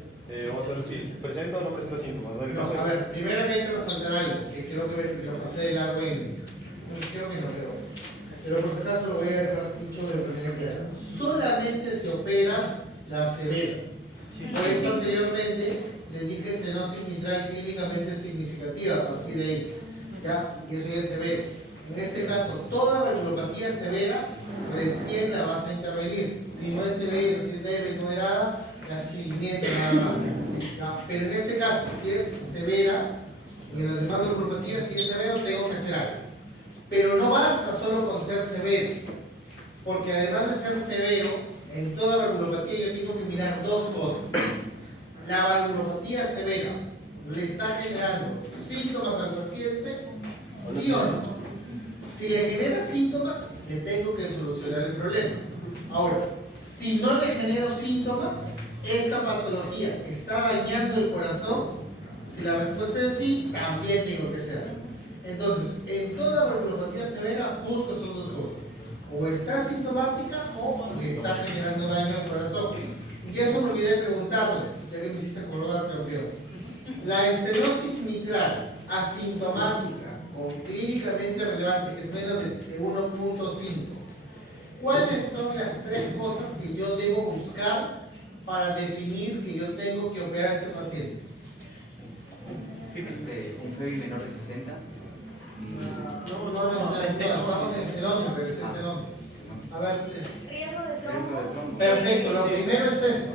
vamos a ver si presenta o no presenta síntomas, ¿no? No, a ver, primero que hay que resaltar algo, que creo creo que lo pasé de largo en. Creo que no, pero por si acaso lo voy a dejar dicho de manera clara. Solamente se opera las severas. Por eso anteriormente les dije estenosis mitral clínicamente significativa a partir de ahí. ¿Ya? Y eso ya es severo. En este caso, toda valvulopatía severa recién la vas a intervenir. Si no es severa, si es leve y moderada, la haces seguimiento nada más. ¿Ya? Pero en este caso, si es severa, y en las demás valvulopatías, si es severo, tengo que hacer algo. Pero no basta solo con ser severo, porque además de ser severo, en toda valvulopatía yo tengo que mirar dos cosas. La valvulopatía severa le está generando síntomas al paciente, ¿sí o no? Si le genera síntomas, le tengo que solucionar el problema. Ahora, si no le genero síntomas, esta patología está dañando el corazón. Si la respuesta es sí, también tengo que hacerlo. Entonces, en toda valvulopatía severa busco esas dos cosas. O está sintomática o le está generando daño al corazón. Y eso me olvidé de preguntarles, ya que me hiciste acordar, campeón. La estenosis mitral asintomática o clínicamente relevante, que es menos de 1.5, ¿cuáles son las tres cosas que yo debo buscar para definir que yo tengo que operar a este paciente? Un FEBI menor de 60. No, estamos en estenosis, pero es estenosis. A ver, Riesgo de trombos. perfecto, lo primero es esto.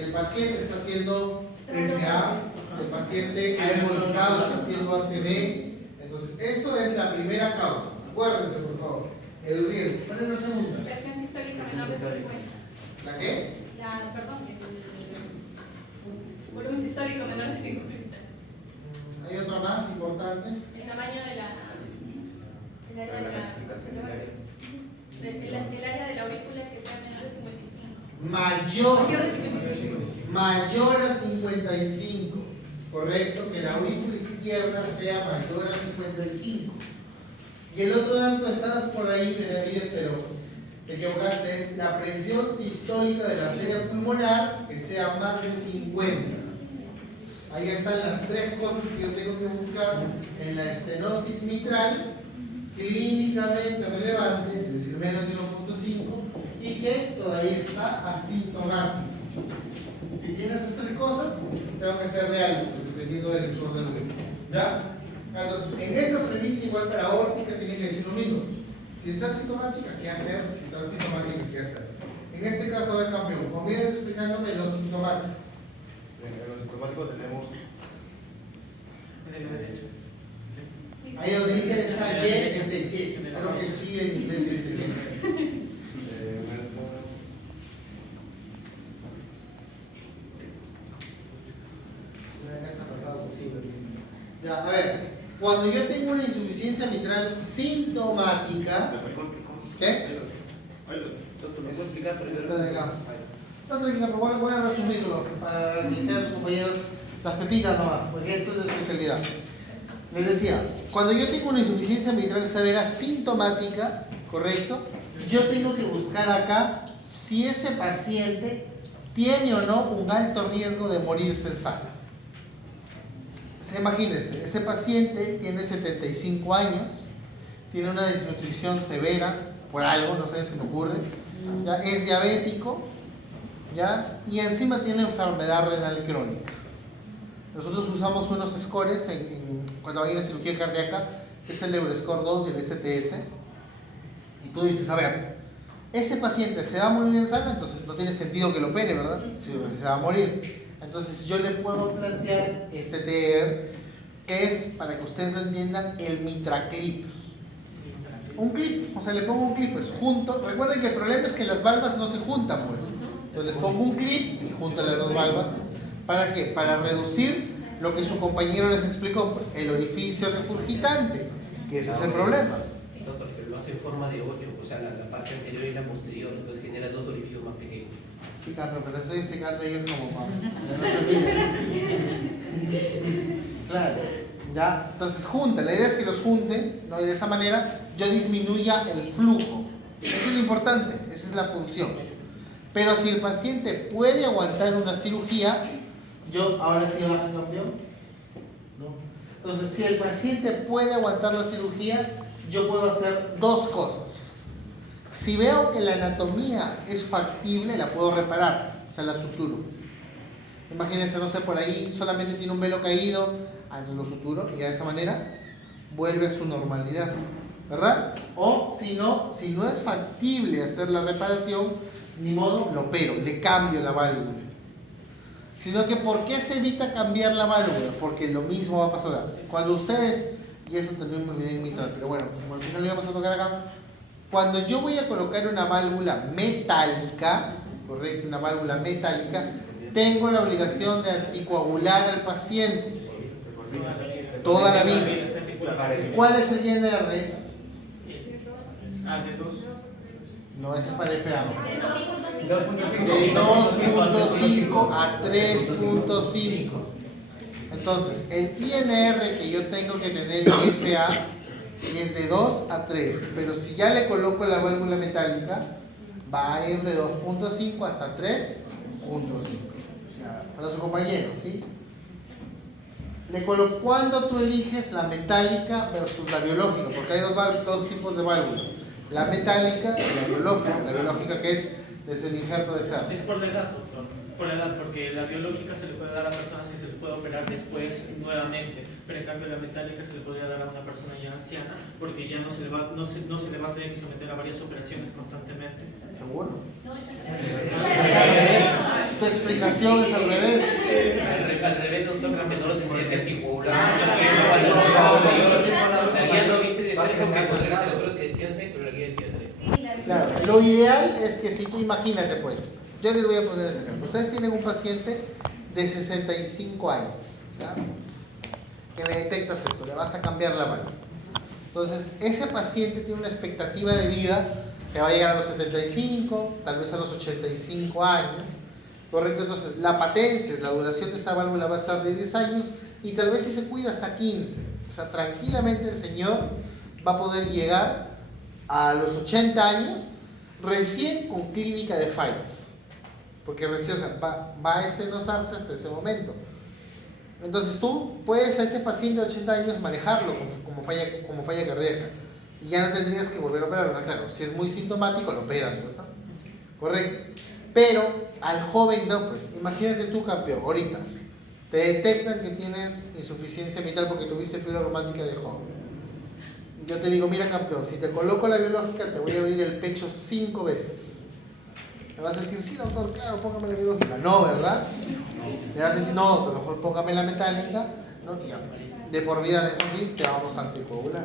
El paciente está haciendo FA, el paciente ha embolizado, está haciendo ACV. Entonces, eso es la primera causa. Acuérdense, por favor. El riesgo. ¿Cuál es la segunda? Presión sistólica menor de 50. ¿La qué? Perdón, el volumen sistólico menor de 50. Hay otra más importante. El tamaño de la. El área de La la. clasificación del área. El área de la aurícula que sea menor de 55. Mayor a 55. Correcto, que la aurícula izquierda sea mayor a 55. Y el otro dato, estás por ahí, Benavides, pero te equivocaste, es la presión sistólica de la arteria pulmonar que sea más de 50. Ahí están las tres cosas que yo tengo que buscar en la estenosis mitral, clínicamente relevante, es decir, menos de 1.5, y que todavía está asintomático. Si tienes estas tres cosas, tengo que hacer real, dependiendo del desorden del ritmo. ¿Ya? Entonces, en esa premisa, igual para aórtica, tiene que decir lo mismo. Si está asintomática, ¿qué hacer? Si está asintomática, ¿qué hacer? En este caso del campeón, comienza explicándome lo sintomático. En lo sintomático tenemos Ahí donde dice esa Y es de yes. Creo que sí en inglés es de yes. Ya, a ver, cuando yo tengo una insuficiencia mitral sintomática, ¿qué? Doctor, ¿me puede explicar? Está de acá. Está tranquila, pero voy a resumirlo para que tengan compañeros las pepitas nomás, porque esto es de especialidad. Les decía, cuando yo tengo una insuficiencia mitral severa sintomática, ¿correcto? Yo tengo que buscar acá si ese paciente tiene o no un alto riesgo de morirse en sala. Imagínense, ese paciente tiene 75 años, tiene una desnutrición severa, por algo, no sé, se me ocurre, ¿ya? Es diabético, ¿ya? Y encima tiene enfermedad renal crónica. Nosotros usamos unos scores cuando hay una cirugía cardíaca, que es el Euroscore 2 y el STS, y tú dices, a ver, ese paciente se va a morir en sala, entonces no tiene sentido que lo opere, ¿verdad? Si se va a morir. Entonces yo le puedo plantear este TR, que es, para que ustedes lo entiendan, el MitraClip. Un clip, o sea, le pongo un clip, pues junto. Recuerden que el problema es que las valvas no se juntan, pues. Entonces les pongo un clip y junto las dos valvas. ¿Para qué? Para reducir lo que su compañero les explicó, pues el orificio regurgitante, que ese es el problema. Doctor, pero lo hace en forma de 8, o sea, la parte anterior y la posterior, entonces genera dos orificios más pequeños. Sí, Carlos, pero estoy explicando a ellos como para no se olviden. Claro, ya, entonces junta, la idea es que los junten, ¿no? Y de esa manera yo disminuya el flujo. Eso es lo importante, esa es la función. Pero si el paciente puede aguantar una cirugía, yo ahora sí baja campeón. ¿No? Entonces, si el paciente puede aguantar la cirugía, yo puedo hacer dos cosas. Si veo que la anatomía es factible, la puedo reparar, o sea, la suturo. Imagínense, no sé, por ahí solamente tiene un velo caído, lo suturo y de esa manera vuelve a su normalidad, ¿verdad? O si no es factible hacer la reparación, ni modo, lo opero, le cambio la válvula. Sino que ¿por qué se evita cambiar la válvula? Porque lo mismo va a pasar. Cuando ustedes, y eso también me olvidé en mitad, pero bueno, como al final lo íbamos a tocar acá, cuando yo voy a colocar una válvula metálica, correcto, una válvula metálica, tengo la obligación de anticoagular al paciente toda la vida. ¿Cuál es el INR? Ah, de 2. No, ese es para FA. De 2.5 2.5 a 3.5. Entonces, el INR que yo tengo que tener en FA es de 2 a 3, pero si ya le coloco la válvula metálica, va a ir de 2.5 hasta 3.5. Para su compañero, ¿sí? Cuando tú eliges la metálica versus la biológica, porque hay dos tipos de válvulas, la metálica y la biológica que es desde el injerto de cerdo. Es por la edad, doctor. Por la edad, porque la biológica se le puede dar a personas que se le puede operar después nuevamente, pero en cambio la metálica se le podría dar a una persona ya anciana, porque ya no se le va a tener que someter a varias operaciones constantemente. ¿Seguro? No, es Tu explicación es al revés. Al revés, doctor, que no lo tendría que anticoagular mucho tiempo. La guía no dice de 3 a 4, los otros que decían 6, pero la guía decía 3. Claro, lo ideal es que si tú imagínate pues, yo les voy a poner ese ejemplo. Ustedes tienen un paciente de 65 años, ¿ya? Que le detectas esto, le vas a cambiar la mano. Entonces, ese paciente tiene una expectativa de vida que va a llegar a los 75, tal vez a los 85 años, ¿correcto? Entonces, la patencia, la duración de esta válvula va a estar de 10 años y tal vez si se cuida hasta 15. O sea, tranquilamente el señor va a poder llegar a los 80 años recién con clínica de fallo, porque recién, o sea, va a estenosarse hasta ese momento. Entonces tú puedes a ese paciente de 80 años manejarlo como falla cardíaca y ya no tendrías que volver a operarlo. Claro, si es muy sintomático lo operas, pues, ¿no? Correcto. Pero al joven no, pues imagínate tú, campeón, ahorita te detectan que tienes insuficiencia vital porque tuviste fibra reumática de joven. Yo te digo, mira, campeón, si te coloco la biológica te voy a abrir el pecho 5 veces. Me vas a decir, sí, doctor, claro, póngame la biológica. No, ¿verdad? Me vas a decir, no, doctor, mejor póngame la metálica, ¿no? Y ya, pues, de por vida, eso sí, te vamos a anticoagular,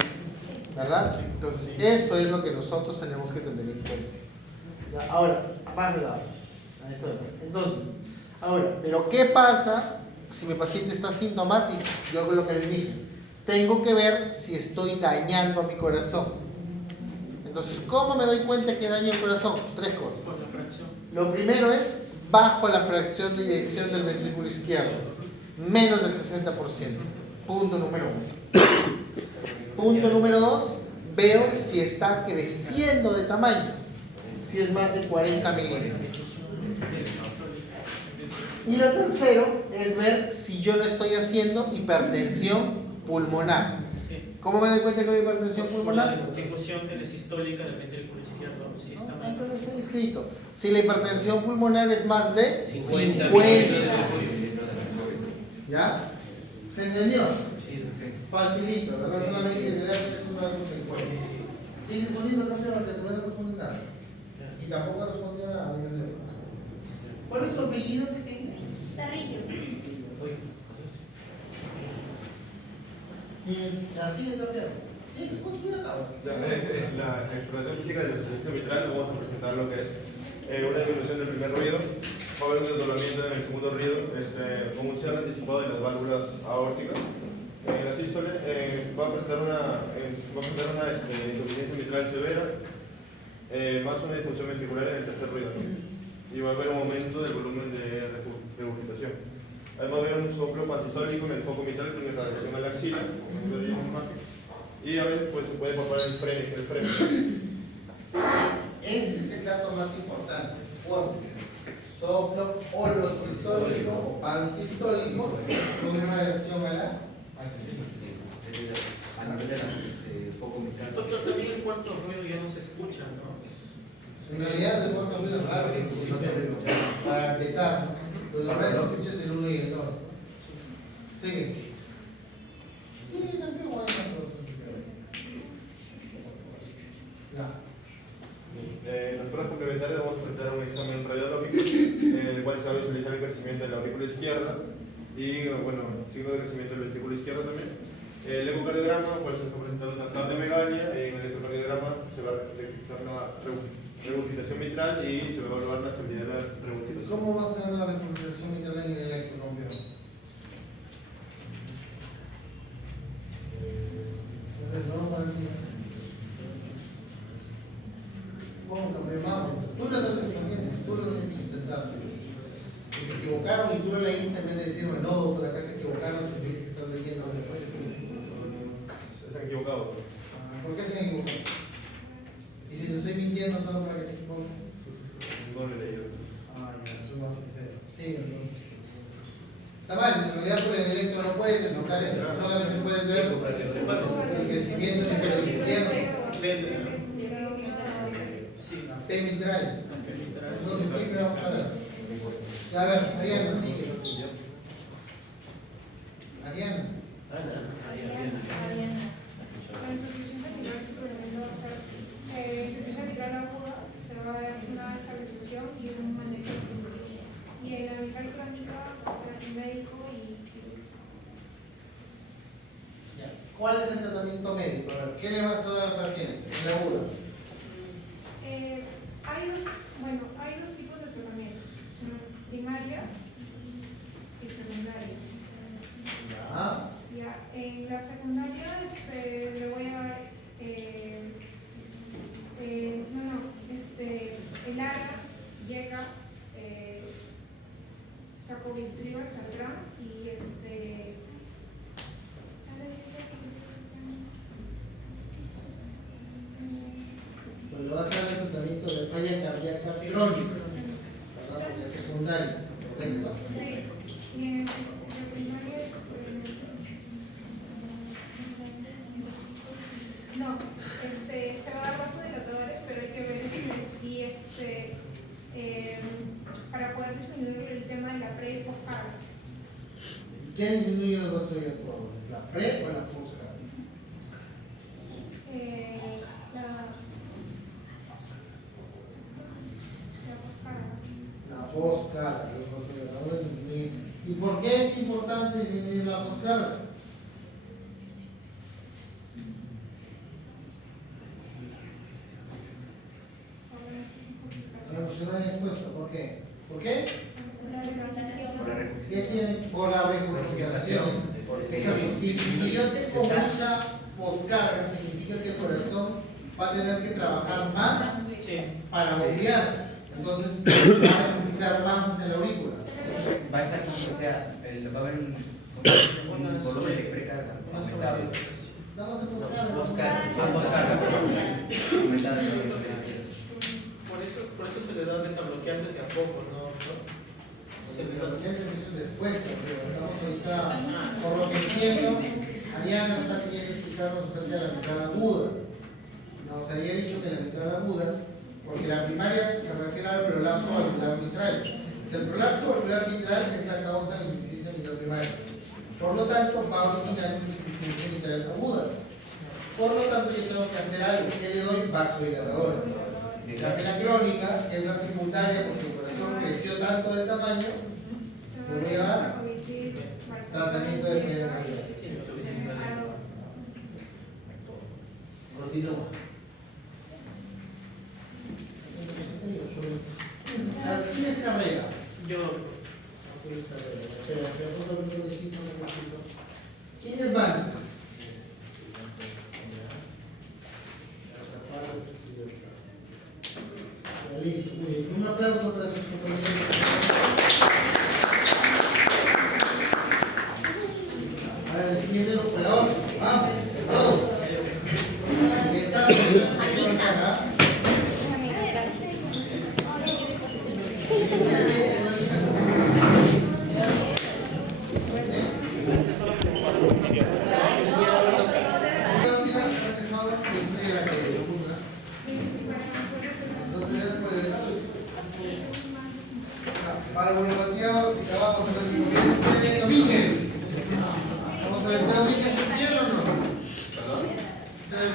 ¿verdad? Entonces, eso es lo que nosotros tenemos que tener en cuenta. ¿Ya? Ahora, más de lado. Entonces, ahora, ¿pero qué pasa si mi paciente está sintomático? Yo hago lo que les dije. Tengo que ver si estoy dañando a mi corazón. Entonces, ¿cómo me doy cuenta que daño el corazón? 3 cosas. Por la fracción. Lo primero es bajo la fracción de eyección del ventrículo izquierdo, menos del 60%. Punto número 1. Punto número 2, veo si está creciendo de tamaño, si es más de 40 milímetros. Y lo tercero es ver si yo no estoy haciendo hipertensión pulmonar. Sí. ¿Cómo me doy cuenta que hay hipertensión Por pulmonar? la difusión de la sistólica del ventrículo izquierdo, sí está mal. Pero está escrito. Si la hipertensión pulmonar es más de 50 50. milímetros. ¿Ya? ¿Se entendió? Sí. Facilito, ¿verdad? Solamente hay que tener esos datos en cuenta. Sigues poniendo campeón que no me responde nada. Y tampoco respondió nada. ¿Cuál es tu apellido, pequeño? Tarrillo. Así de campeón. Sí, es cuando tú acabas. La exploración física de la insuficiencia mitral, vamos a presentar lo que es una disminución del primer ruido, va a haber un desdoblamiento en el segundo ruido, con un cierre anticipado de las válvulas aórticas. En la sístole va a presentar una insuficiencia mitral severa, más una disfunción ventricular en el tercer ruido, ¿no? Y va a haber un aumento del volumen de regurgitación. Además va a haber un soplo pansistólico en el foco mitral con irradiación a la axila, y a veces pues, se puede palpar el freno. Ese es el dato más importante, porque soplo holosistólico o pansistólico con irradiación a la axila. Doctor, también el cuarto ruido ya no se escucha, ¿no? En realidad el cuarto ruido es raro, no se escucha. Para empezar, pues lo raro que escuchas el 1 y el 2. Sigue. Sí, también voy a hacer cosas. En las pruebas complementarias vamos a presentar un examen radiológico, el cual se va a visualizar el crecimiento de la aurícula izquierda y, bueno, signo de crecimiento del ventrículo izquierdo también. El ecocardiograma, pues se va a presentar una cardiomegalia, en el electrocardiograma se va a detectar una regurgitación mitral y se va a evaluar la estabilidad de la regurgitación. ¿Cómo vas a ver la recuperación mitral en el electrocampeón? Entonces, no, para mí. ¿Cómo campeón? Vamos, tú lo estás respondiendo, tú lo tienes que sustentar. Que se equivocaron y tú lo leíste en vez de decir, no, doctor, acá se equivocaron, significa que estás leyendo después se Se han equivocado. ¿Por qué se han equivocado? Y si te estoy mintiendo solo para que te equivoques. No lo he leído. Ah, ya, eso no hace que sea. Sí, entonces. Está mal, en realidad por el electro no puedes notar eso, solamente puedes ver el crecimiento en el pecho izquierdo, la P mitral. Es lo que siempre vamos a ver. A ver, Ariana, sigue. Ariana. La insuficiencia mitral suplemento va a ser insuficiencia mitral aguda, se va a ver una estabilización y un manejo. Y en la mitral crónica va a ser médico y quirúrgico. ¿Cuál es el tratamiento médico? A ver, ¿qué le vas a dar al paciente en la aguda? Hay dos tipos de tratamiento, son primaria y secundaria. Ya. En la secundaria le voy a dar el ARA, llega, sacubitril, Caltrán y Pues le vas a dar el tratamiento de falla cardíaca crónica, ¿verdad? Porque es secundario, ¿correcto? sí, y en la primaria se va a dar vasodilatadores, pero hay que ver para poder disminuir el tema de la pre y postcarga. ¿Qué disminuye los vasodilatadores? ¿La pre o la postcarga? La postcarga. La postcarga, los vasodilatadores disminuyen. ¿Y por qué es importante disminuir la postcarga? Sabemos que no hay respuesta. ¿Por qué? ¿Por qué? ¿Qué tiene? Por la recuperación. Si yo tengo mucha poscarga, significa que el corazón va a tener que trabajar más para bombear. Entonces va a multiplicar más hacia la aurícula. Va a estar, o sea, va a haber un volumen de precarga aumentado. Estamos en poscarga. Poscarga. Aumentada. Por eso se le da metabloqueantes de a poco, ¿no? Eso es después, pero estamos ahorita, por lo que entiendo, Ariana está queriendo explicarnos acerca de la mitral aguda. Nos había dicho que la mitral aguda, porque la primaria se refiere al prolapso valvular mitral. Si el prolapso valvular mitral es la causa de la insuficiencia mitral primaria. Por lo tanto, va a originar una insuficiencia mitral aguda. Por lo tanto, yo tengo que hacer algo. ¿Qué le doy? Vasodilatadores. La pena crónica, que es la secundaria porque el corazón creció tanto de tamaño, le voy a dar tratamiento de pena cardíaca. Continúa. ¿Quién es Carrera? Yo. Espera, un besito. ¿Quién es Vances? Listo, muy bien. Un aplauso para sus compañeros. A ver, el siguiente operador. Vamos, todos. Y está acá.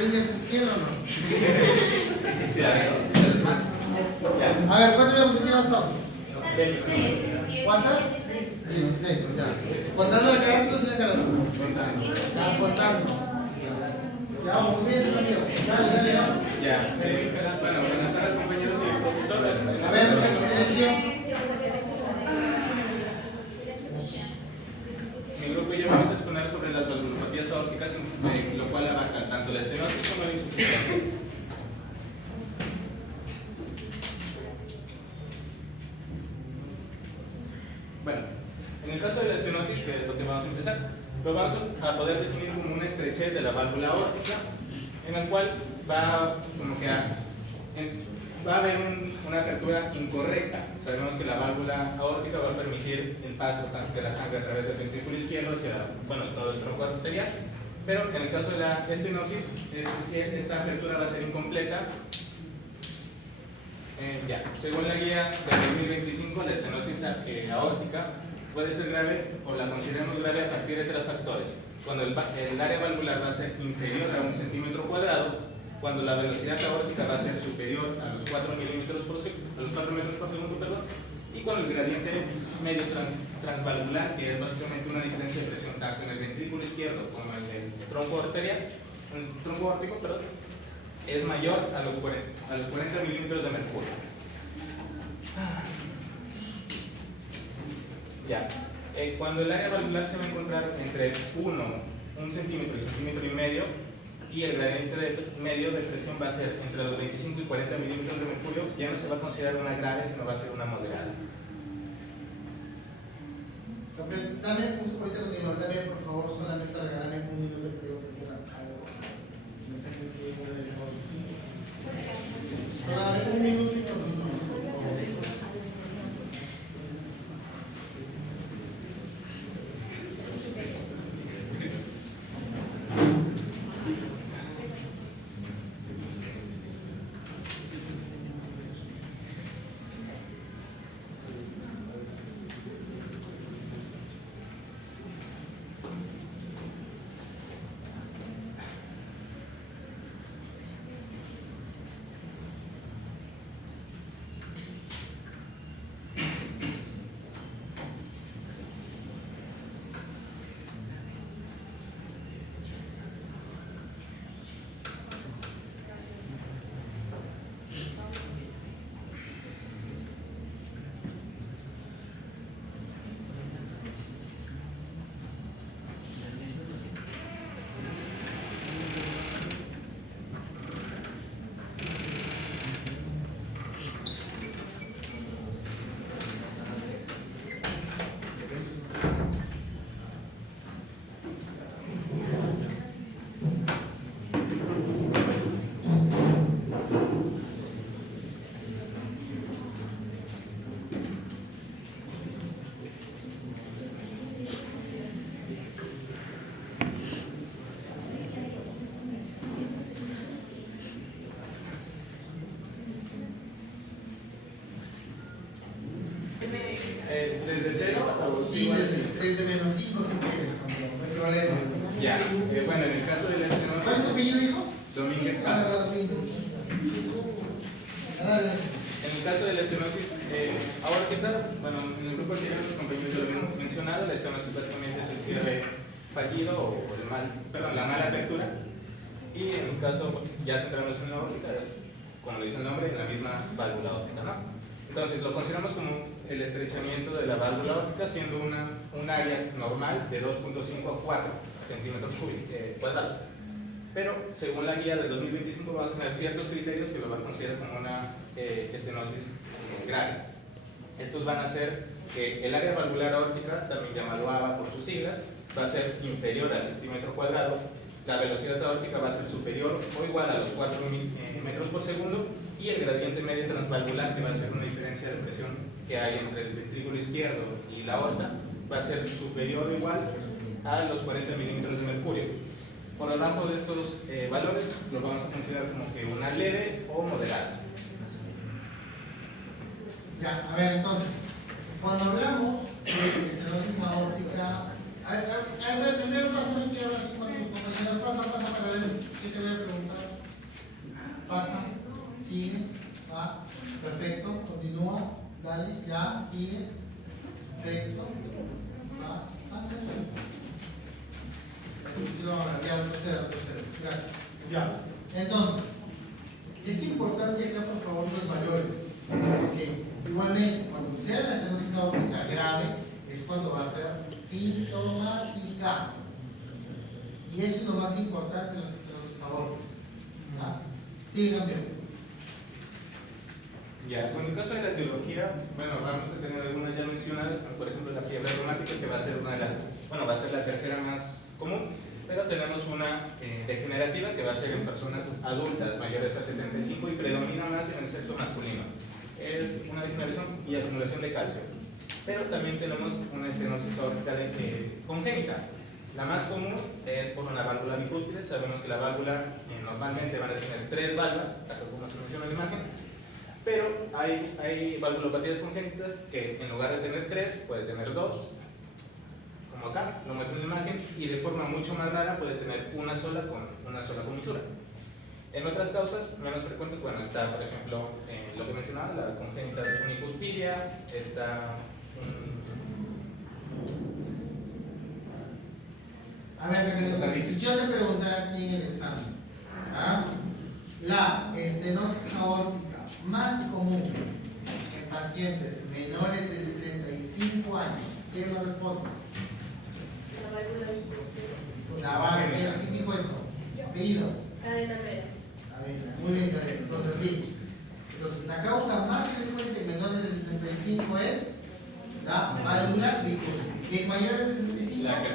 líneas izquierda o no? Ya. A ver, ¿cuántas diapositivas son? 16. ¿Cuántas? 16, ya. ¿Contando la carátula o sin la carátula? Ya, contando. Ya, vamos, muy bien, amigo. Dale, dale, vamos. Ya. Bueno, buenas tardes, compañeros y profesor. A ver, muchachos, silencio. Mi grupo y yo vamos a exponer sobre las valvulopatías aórticas, lo cual abarca tanto la estenosis como la insuficiencia. Bueno, en el caso de la estenosis, que es lo que vamos a empezar, lo vamos a poder definir como una estrechez de la válvula aórtica, en el cual va a haber una apertura incorrecta. Sabemos que la válvula aórtica va a permitir el paso de la sangre a través del ventrículo izquierdo hacia, todo el tronco arterial, pero en el caso de la estenosis, esta apertura va a ser incompleta. Según la guía de 2025, la estenosis aórtica puede ser grave o la consideramos grave a partir de 3 factores. Cuando el área valvular va a ser inferior a 1 centímetro cuadrado, cuando la velocidad aórtica va a ser superior a los 4 metros por segundo, y cuando el gradiente medio transvalvular, que es básicamente una diferencia de presión tanto en el ventrículo izquierdo como en el tronco aórtico, es mayor a los 40 milímetros de mercurio. Cuando el área valvular se va a encontrar entre 1 centímetro y centímetro y medio, y el gradiente medio de presión va a ser entre los 25 y 40 milímetros de mercurio, ya no se va a considerar una grave, sino va a ser una moderada. Dame, justo ahorita continuamos, dame por favor, solamente regálame un minuto que tengo que hacer algo. Me sé que estoy muy nervioso. Dame un minuto y continuamos, por favor. Desde 0 hasta Sí, desde menos 5 si quieres, no hay problema. Bueno, en el caso de la estenosis, ¿Cuál es tu apellido, hijo? Domínguez Caso. En el caso de la estenosis aórtica, en el grupo que ya los compañeros ya lo habían mencionado, la estenosis básicamente es el cierre fallido o la mala apertura. Y en el caso, ya centrándonos en la aórtica, como le dice el nombre, en la misma válvula aórtica, ¿no? Entonces, lo consideramos como el estrechamiento de la válvula aórtica, siendo un área normal de 2.5 a 4 centímetros cuadrados. Pero, según la guía del 2025, vamos a tener ciertos criterios que lo van a considerar como una estenosis grave. Estos van a ser que el área valvular aórtica, también llamado AVA por sus siglas, va a ser inferior al centímetro cuadrado, la velocidad aórtica va a ser superior o igual a los 4 metros por segundo, y el gradiente medio transvalvular, que va a ser una diferencia de presión que hay entre el ventrículo izquierdo y la aorta, va a ser superior o igual a los 40 milímetros de mercurio. Por debajo de estos valores lo vamos a considerar como que una leve o moderada. Ya, a ver, entonces, cuando hablamos de estenosis aórtica, a ver, primero pásame que hablas con tus compañeros, pasa para ver si te voy a preguntar. ¿Sigue? Perfecto. Proceda. Gracias. Ya. Entonces, es importante acá, por favor, los valores. Porque igualmente, cuando sea la estenosis aórtica grave, es cuando va a ser sintomática. Y eso es lo más importante de las estenosis aórticas. ¿Ya? Sí, campeón. Ya, con el caso de la etiología, bueno, vamos a tener algunas ya mencionadas, como por ejemplo la fiebre reumática, que va a ser una de las, bueno, va a ser la tercera más común, pero tenemos una degenerativa que va a ser en personas adultas mayores a 75 y predomina más en el sexo masculino. Es una degeneración y acumulación de calcio. Pero también tenemos una estenosis aórtica congénita. La más común es por una válvula bicúspide. Sabemos que la válvula normalmente van a tener 3 válvulas, acá como se menciona en la imagen, pero hay valvulopatías congénitas que en lugar de tener 3 puede tener 2, como acá lo muestra en la imagen, y de forma mucho más rara puede tener una sola comisura. En otras causas menos frecuentes, bueno, está por ejemplo lo que mencionaba, la congénita de funicuspidia, está A ver, Camilo, si yo te preguntara aquí en el examen, ¿ah? La estenosis aórtica más común en pacientes menores de 65 años, ¿qué me responde? La válvula bicúspide. La válvula, ¿quién dijo eso? Apellido. Cadena Vera. Cadena, muy bien, Cadena. Entonces, la causa más frecuente en menores de 65 es la válvula bicúspide. ¿Y en mayores de 65? la La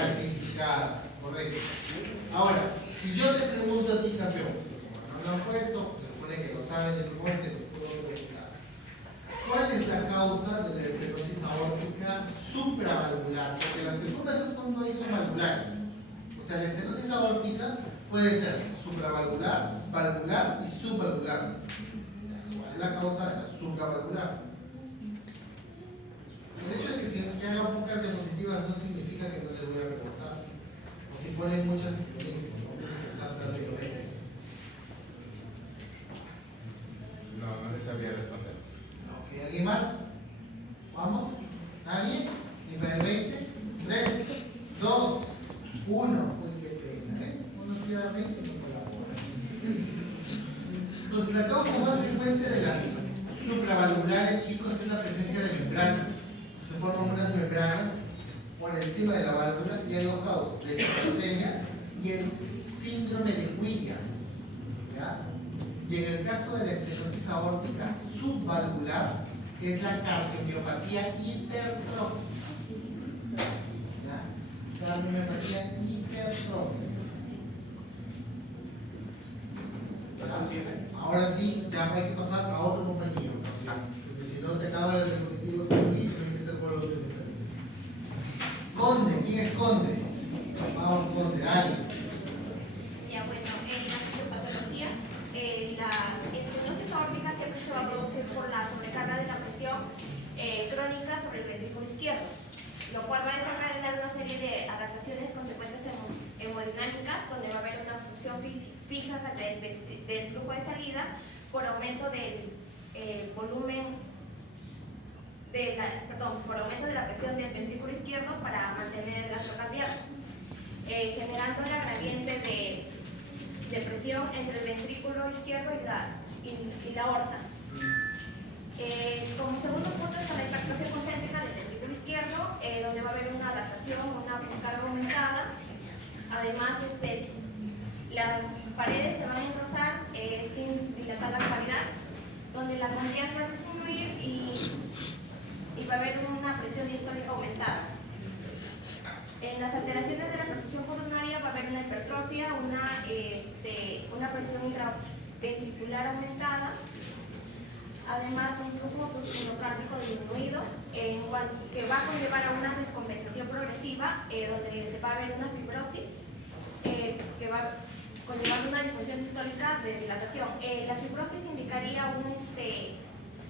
calcificada, correcto. Ahora, si yo te pregunto a ti, campeón, como no lo han puesto, se supone que lo saben de memoria, te lo puedo preguntar. ¿Cuál es la causa de la estenosis aórtica supravalvular? Porque las que tú me estás poniendo ahí son valvulares. O sea, la estenosis aórtica puede ser supravalvular, valvular y subvalvular. ¿Cuál es la causa de la supravalvular? El hecho de que haga pocas diapositivas no significa que no les voy a preguntar. O si ponen muchas, lo mismo, ¿no? Se salta de lo mismo. no les sabría responder. Ok, ¿alguien más? ¿Vamos? ¿Nadie? ¿Ni para el 20? 3, 2, 1. Uy, qué pena, ¿eh? Uno queda 20 y no colabora. Entonces, la causa más frecuente de las supravalvulares, chicos, es la presencia de membranas. Se forman unas membranas por encima de la válvula y hay dos causas, la hipercalcemia y el síndrome de Williams. ¿Ya? Y en el caso de la estenosis aórtica subvalvular, es la cardiomiopatía hipertrófica. ¿Ya? Cardiomiopatía hipertrófica. ¿Ya? Ahora sí, ya hay que pasar a otro compañero. Porque si no te acaban los dispositivos con hay que ser por otro. Conde, ¿quién es Conde? Vamos, Conde, dale. Ya, bueno, en la fisiopatología, la estenosis aórtica siempre se va a producir por la sobrecarga de la presión crónica sobre el ventrículo izquierdo, lo cual va a desencadenar una serie de adaptaciones consecuentes hemodinámicas, donde va a haber una función fija del flujo de salida por aumento del volumen. Por aumento de la presión del ventrículo izquierdo para mantener el gasto cardíaco, generando la gradiente de presión entre el ventrículo izquierdo y la aorta. Como segundo punto está la hipertrofia concéntrica del ventrículo izquierdo, donde va a haber una adaptación, una carga aumentada. Además, las paredes se van a engrosar sin dilatar la cavidad, donde la confianza va a disminuir y va a haber una presión diastólica aumentada. En las alteraciones de la perfusión coronaria va a haber una hipertrofia, una presión intraventricular aumentada, además un flujo endocárdico disminuido, que va a conllevar a una descompensación progresiva, donde se va a ver una fibrosis, que va a conllevar una disfunción histórica de dilatación. La fibrosis indicaría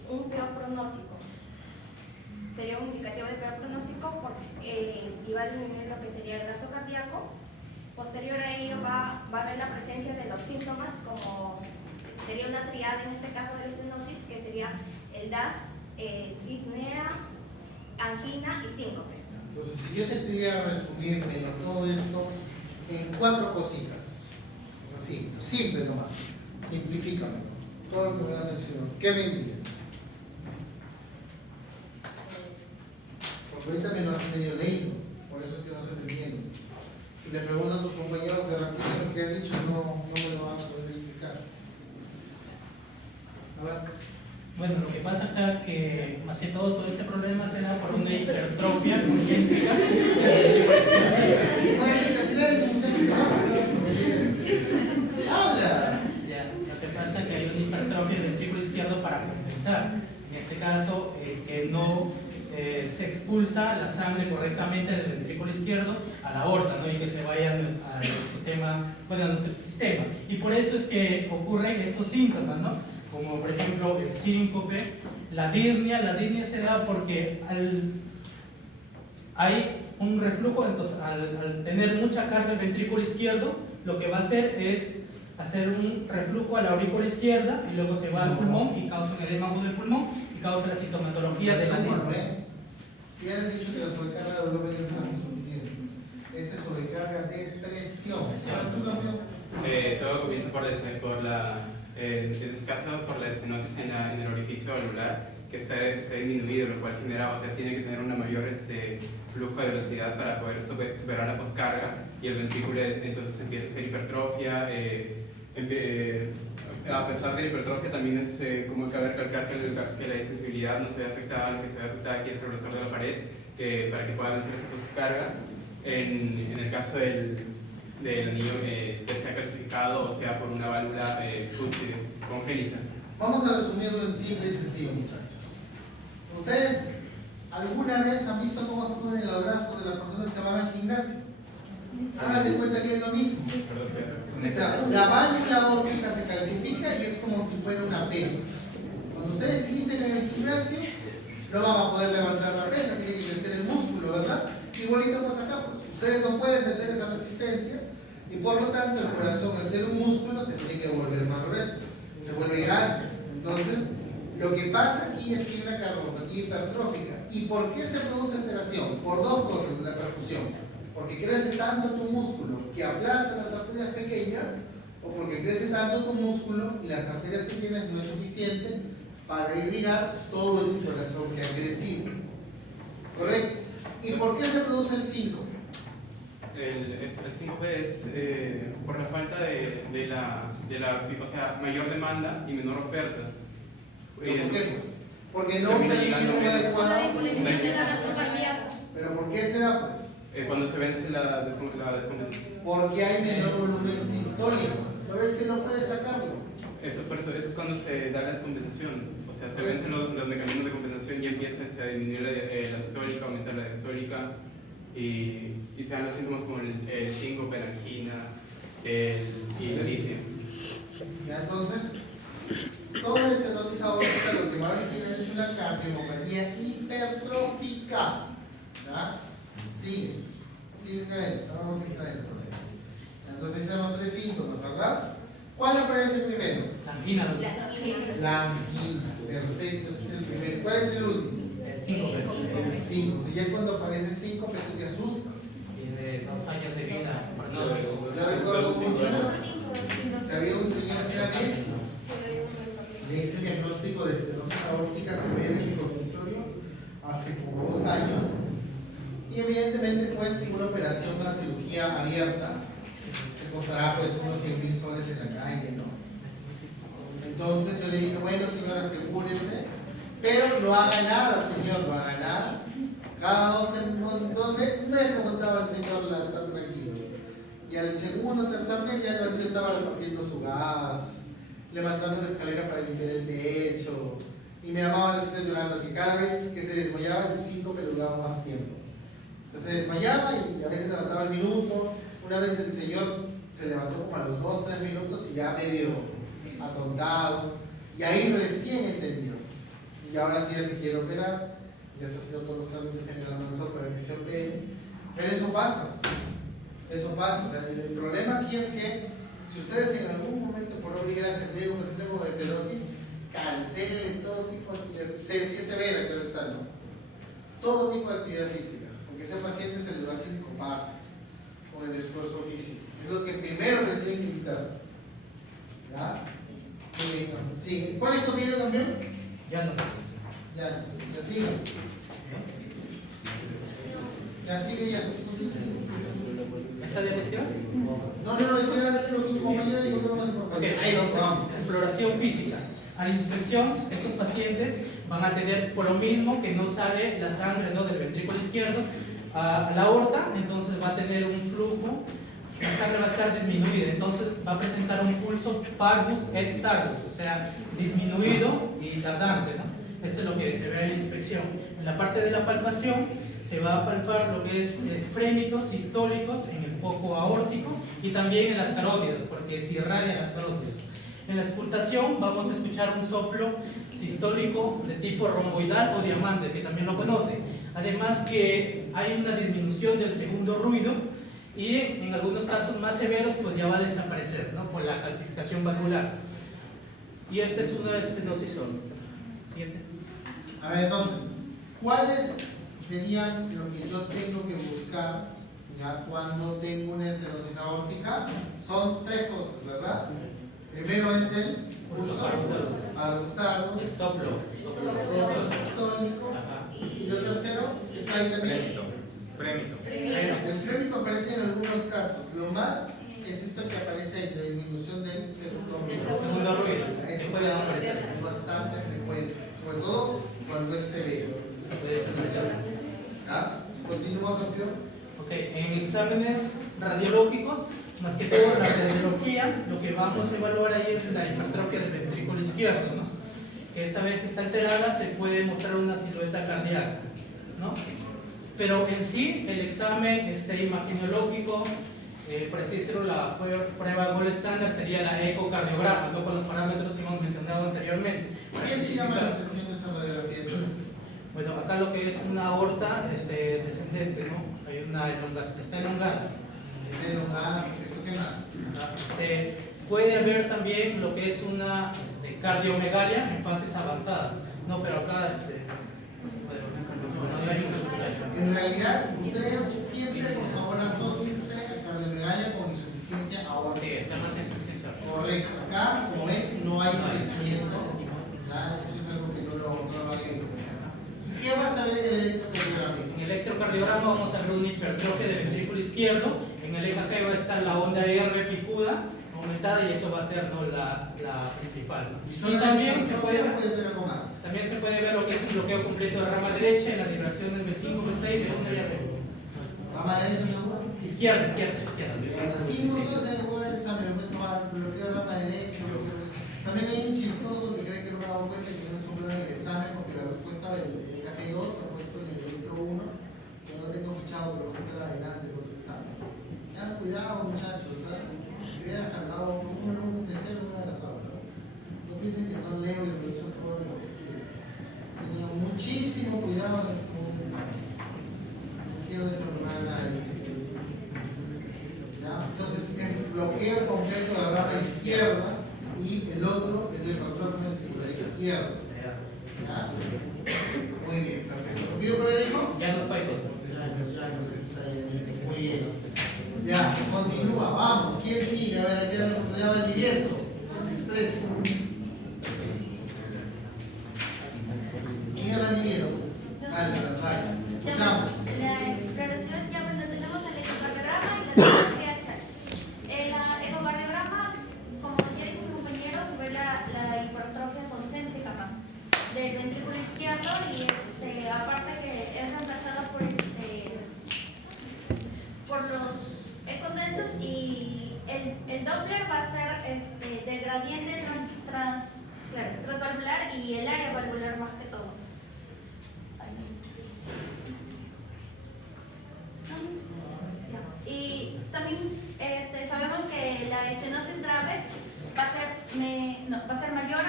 un peor pronóstico. Sería un indicativo de peor pronóstico y va a disminuir lo que sería el gasto cardíaco. Posterior a ello va a haber la presencia de los síntomas, como sería una triada en este caso de la estenosis, que sería el DAS, disnea, angina y síncope. Entonces, si yo te pidiera resumirme todo esto en 4 cositas, es así, simple nomás, simplifícame todo lo que me has mencionado, ¿qué me dirías? Porque ahorita me lo has medio leído, por eso es que no estoy entendiendo. Si le pregunto a tus compañeros de repente lo que he dicho, no me lo van a poder explicar. A ver. Bueno, lo que pasa acá es que más que todo este problema se da por una hipertrofia concéntrica. ¡Habla! Ya, lo que pasa es que hay una hipertrofia del ventrículo izquierdo para compensar. En este caso, que no se expulsa la sangre correctamente del ventrículo izquierdo a la aorta, ¿no? Y que se vaya al sistema, bueno, a nuestro sistema. Y por eso es que ocurren estos síntomas, ¿no? Como por ejemplo el síncope, la disnea se da porque hay un reflujo, entonces al tener mucha carga el ventrículo izquierdo, lo que va a hacer es hacer un reflujo a la aurícula izquierda y luego se va al pulmón y causa un edema agudo del pulmón y causa la sintomatología de la disnea. Si ya les he dicho que la sobrecarga de volumen es más insuficiente, esta es sobrecarga de presión. ¿Tú, campeón? Todo comienza por en este caso por la estenosis en el orificio valvular que se ha disminuido, lo cual genera, o sea, tiene que tener una mayor flujo de velocidad para poder superar la poscarga y el ventrículo entonces empieza a hacer hipertrofia. A pesar de la hipertrofia también es como cabe recalcar que la sensibilidad no se ve afectada, lo que se ve afectada aquí es el grosor de la pared para que pueda vencer esa poscarga. En el caso del niño que sea calcificado o sea por una válvula congénita. Vamos a resumirlo en simple y sencillo, muchachos. ¿Ustedes alguna vez han visto cómo se ponen el abrazo de las personas que van al gimnasio? Háganse cuenta que es lo mismo. O sea, la válvula aórtica se calcifica y es como si fuera una pesa. Cuando ustedes inician en el gimnasio, no van a poder levantar la pesa, tiene que vencer el músculo, ¿verdad? Igualito pasa acá, pues. Ustedes no pueden vencer esa resistencia y por lo tanto el corazón, al ser un músculo, se tiene que volver más grueso, se vuelve grande. Entonces, lo que pasa aquí es que hay una cardiopatía hipertrófica. ¿Y por qué se produce alteración? Por 2 cosas de la perfusión. Porque crece tanto tu músculo que aplasta las arterias pequeñas, o porque crece tanto tu músculo y las arterias que tienes no es suficiente para irrigar todo ese corazón que ha crecido. ¿Correcto? ¿Y por qué se produce el síncope? El síncope es por la falta o sea, mayor demanda y menor oferta. ¿Por qué? Pues? Porque no perciben una adecuada. ¿Pero por qué se da, pues? Cuando se vence la descompensación. Porque hay menor volumen sistólico. ¿No ves que no puedes sacarlo? Eso es cuando se da la descompensación. O sea, se vencen los mecanismos de compensación y empieza a disminuir la sistólica, aumentar la diastólica y se dan los síntomas como el síncope, la angina y el disnea. Ya, entonces, toda esta dosis aórtica lo que va a originar es una cardiopatía hipertrófica. ¿Ya? Sigue cadena, estábamos en cadena. Entonces tenemos 3 síntomas, ¿verdad? ¿Cuál aparece primero? La angina. La angina, perfecto, ese es el primero. ¿Cuál es el último? El síncope. El 5. Si ya cuando aparece el síncope tú te asustas. Tiene 2 años de vida. Yo recuerdo mucho, que había un señor que era necio. Le hice el diagnóstico de estenosis aórtica severa en mi consultorio hace como 2 años. Y evidentemente pues una operación, una cirugía abierta, que costará pues unos 100.000 soles en la calle, ¿no? Entonces yo le dije, bueno señor, asegúrese, pero no haga nada, señor, no haga nada. Cada un mes me contaba el señor estar tranquilo. Y al segundo o tercer mes ya no estaba repartiendo su gas, levantando la escalera para limpiar el techo. Y me llamaban las chicas llorando, que cada vez que se desmayaba el síncope le duraba más tiempo. Entonces se desmayaba y a veces levantaba el minuto. Una vez el señor se levantó como a los 2-3 minutos y ya medio atontado. Y ahí recién entendió. Y ahora sí ya se quiere operar. Ya se ha sido todos los trámites en el Almanzor para que se opere. Pero eso pasa. Eso pasa. O sea, el problema aquí es que si ustedes en algún momento por obligarse tuvieron un síntoma de esterosis, cancele todo tipo de actividad, si es severa, claro está, ¿no? Todo tipo de actividad física, porque a ese paciente se le va a sincopar con el esfuerzo físico. Es lo que primero les tienen que evitar. ¿Ya? Sí. ¿Cuál es tu miedo también? Ya no sé. Ya sigue. Ya sigue, ya. Pues, sigue. ¿Esta diapositiva? No, es lo que tu compañera dijo que no se Ok, entonces, exploración física. A la inspección, estos pacientes van a tener, por lo mismo que no sale la sangre, ¿no?, del ventrículo izquierdo a la aorta, entonces va a tener un flujo, la sangre va a estar disminuida, entonces va a presentar un pulso parvus et tardus, o sea, disminuido y tardante, ¿no? Eso es lo que se ve en la inspección. En la parte de la palpación se va a palpar lo que es frénitos sistólicos en el foco aórtico y también en las carótidas, porque se irradian las carótidas. En la auscultación vamos a escuchar un soplo sistólico de tipo romboidal o diamante, que también lo conocen. Además que hay una disminución del segundo ruido y en algunos casos más severos pues ya va a desaparecer, ¿no?, por la calcificación valvular. Y este es uno de dosis solo. Siguiente. A ver, entonces, ¿cuáles serían lo que yo tengo que buscar ya cuando tengo una estenosis aórtica? Son tres cosas, ¿verdad? Primero es el pulso arbustardo, El soplo. el soplo sistólico, y el tercero está ahí también. Frémito. El frémito aparece en algunos casos. Lo más es esto que aparece ahí, la disminución del segundo ruido. El segundo ruido. Eso puede desaparecer. es bastante frecuente, sobre todo cuando es severo. Puede desaparecer. ¿Ah? Continúa, campeón. Ok, en exámenes radiológicos, más que todo la radiología, lo que vamos a evaluar ahí es la hipertrofia del ventrículo izquierdo, ¿no?, que esta vez está alterada, se puede mostrar una silueta cardíaca, ¿no? Pero en sí, el examen imaginológico, por así decirlo, la prueba gold estándar sería la ecocardiograma, ¿no?, con los parámetros que hemos mencionado anteriormente. ¿Quién se llama la atención de esta radiografía? Bueno, acá lo que es una aorta descendente, ¿no? Hay una elongación, está elongada. Está elongada, perfecto. ¿Qué más? Puede haber también lo que es una cardiomegalia en fases avanzadas, ¿no? Pero acá no hay una. En realidad, ustedes siempre, por favor, asóciense a cardiomegalia con insuficiencia aórtica. Sí, está más insuficiencia. Correcto. Acá, como ven, no hay crecimiento. ¿Ya? Eso es algo que no lo va a interesar. ¿Qué vas a ver en el electrocardiograma? En el electrocardiograma vamos a ver una hipertrofia del ventrículo izquierdo. En el EKG va a estar la onda R picuda aumentada y eso va a ser, ¿no?, la principal, ¿no? Y también se puede ver algo más. También se puede ver lo que es un bloqueo completo de rama derecha en las vibraciones B5, B6, de 1 y A. ¿Rama derecha seguro? Izquierda. Sí, no todos se jugar el examen, pues bloqueo de rama derecha. También hay un chistoso que cree que no me ha dado cuenta que no es un problema en el examen porque la respuesta del EKG2 lo he puesto en el electro 1, que no tengo fichado, pero siempre la adelante el otro examen. Ya, cuidado, muchachos, ¿sabes? Me hubiera jalado un tercero una de las aulas. No piensen que no leo y lo hizo todo lo que tenía muchísimo cuidado en el segundo examen. No quiero desarrollar a nadie. ¿Ya? Entonces, es bloqueo completo de la rama izquierda y el otro es de hipertrofia ventricular izquierda. ¿Ya? Muy bien, perfecto. ¿Pido con el hijo? Ya nos falta. Muy bien. Ya, continúa, vamos. ¿Quién sigue? A ver, aquí hay la oportunidad del Vivieso. Que se exprese. ¿Quién es la Vivieso? Dale. Escuchamos. La exploración, ya bueno, tenemos el ecocardiograma y la tomografía axial. El ecocardiograma, como ya dijo mi compañero, se ve la hipertrofia concéntrica más del ventrículo izquierdo y aparte que es reemplazada por los ecos densos y el Doppler va a ser del gradiente transvalvular y el área valvular más que todo. Y también sabemos que la estenosis grave va a ser mayor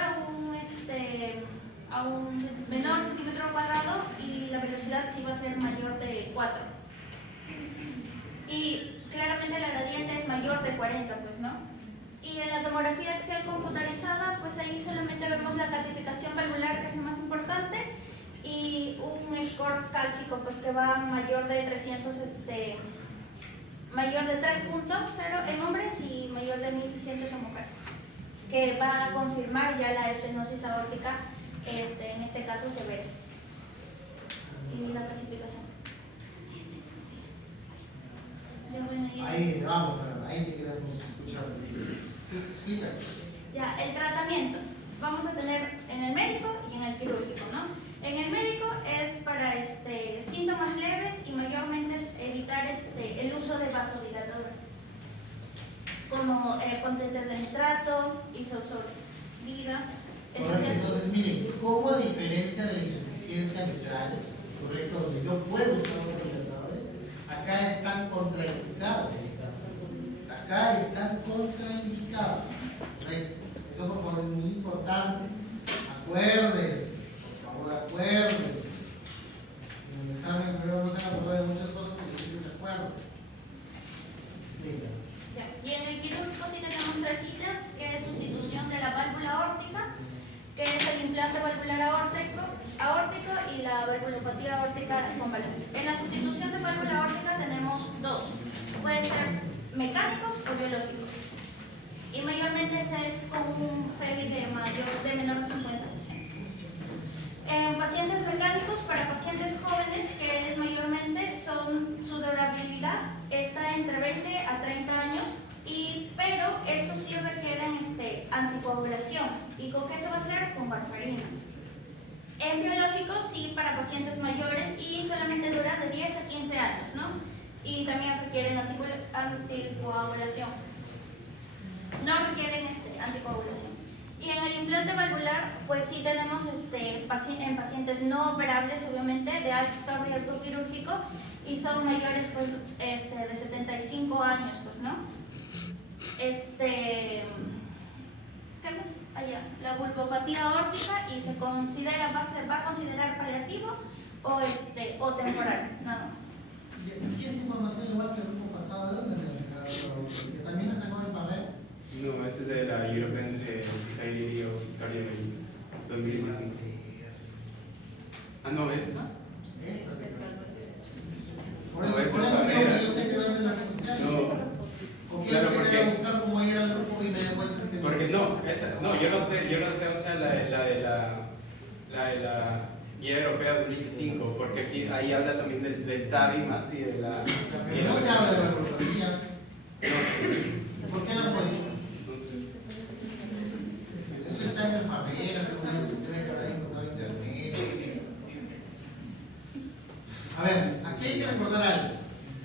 a un menor centímetro cuadrado y la velocidad sí va a ser mayor de 4. Y claramente la gradiente es mayor de 40, pues, ¿no? Y en la tomografía axial computarizada, pues ahí solamente vemos la calcificación valvular, que es lo más importante, y un score cálcico, pues que va mayor de 300, mayor de 3.0 en hombres y mayor de 1600 en mujeres, que va a confirmar ya la estenosis aórtica, en este caso severa. Y la clasificación. Ahí viene, vamos a ver, ahí te queremos escuchar. Explica. Ya, el tratamiento. Vamos a tener en el médico y en el quirúrgico, ¿no? En el médico es para síntomas leves y mayormente es evitar el uso de vasodilatadores, como potentes de nitrato, isosolida. Entonces, miren, ¿cómo a diferencia de la insuficiencia mitral, correcto, donde yo puedo usar vasodilatadores, acá están contraindicados? Acá están contraindicados, correcto. Eso por favor es muy importante. Acuérdense, por favor acuérdense. En el examen primero no se han acordado de muchas cosas que ustedes se acuerdan. Y en el quirúrgico sí tenemos 3 ítems, que es sustitución de la válvula aórtica, que es el implante valvular aórtico y la valvulopatía aórtica convalente. En la sustitución de válvula aórtica tenemos 2, puede ser mecánicos o biológicos. Y mayormente ese es con un FEBI de menor de 50%. En pacientes mecánicos, para pacientes jóvenes, que es mayormente su durabilidad está entre 20 a 30 años, pero estos sí requieren anticoagulación. ¿Y con qué se va a hacer? Con warfarina. En biológicos, sí, para pacientes mayores y solamente duran de 10 a 15 años, ¿no? Y también requieren anticoagulación. No requieren anticoagulación. Y en el implante valvular, pues sí tenemos en pacientes no operables, obviamente, de alto riesgo quirúrgico y son mayores pues, de 75 años, pues, ¿no? ¿Qué más? Allá, la vulvopatía aórtica y se considera, va a considerar paliativo o temporal, nada más. ¿Y esa información igual que el grupo pasado, de dónde se la sacado? ¿Que también la sacó el papel? No, ese es de la European Society of Cardiology 2015. Ah, no, ¿esta? Por eso digo que yo sé que no es de la sociedad. No. ¿O quieres que te voy a buscar cómo ir al grupo y me demuestres que Porque no, yo no sé, o sea, la de la Guía Europea 2005, porque aquí, ahí habla también del TAVI más y de la... Pero no te habla de la valvulopatía. ¿Por qué no puedes? Eso está en enfermeras, en una cuestión que habrá encontrado en internet. A ver, aquí hay que recordar algo.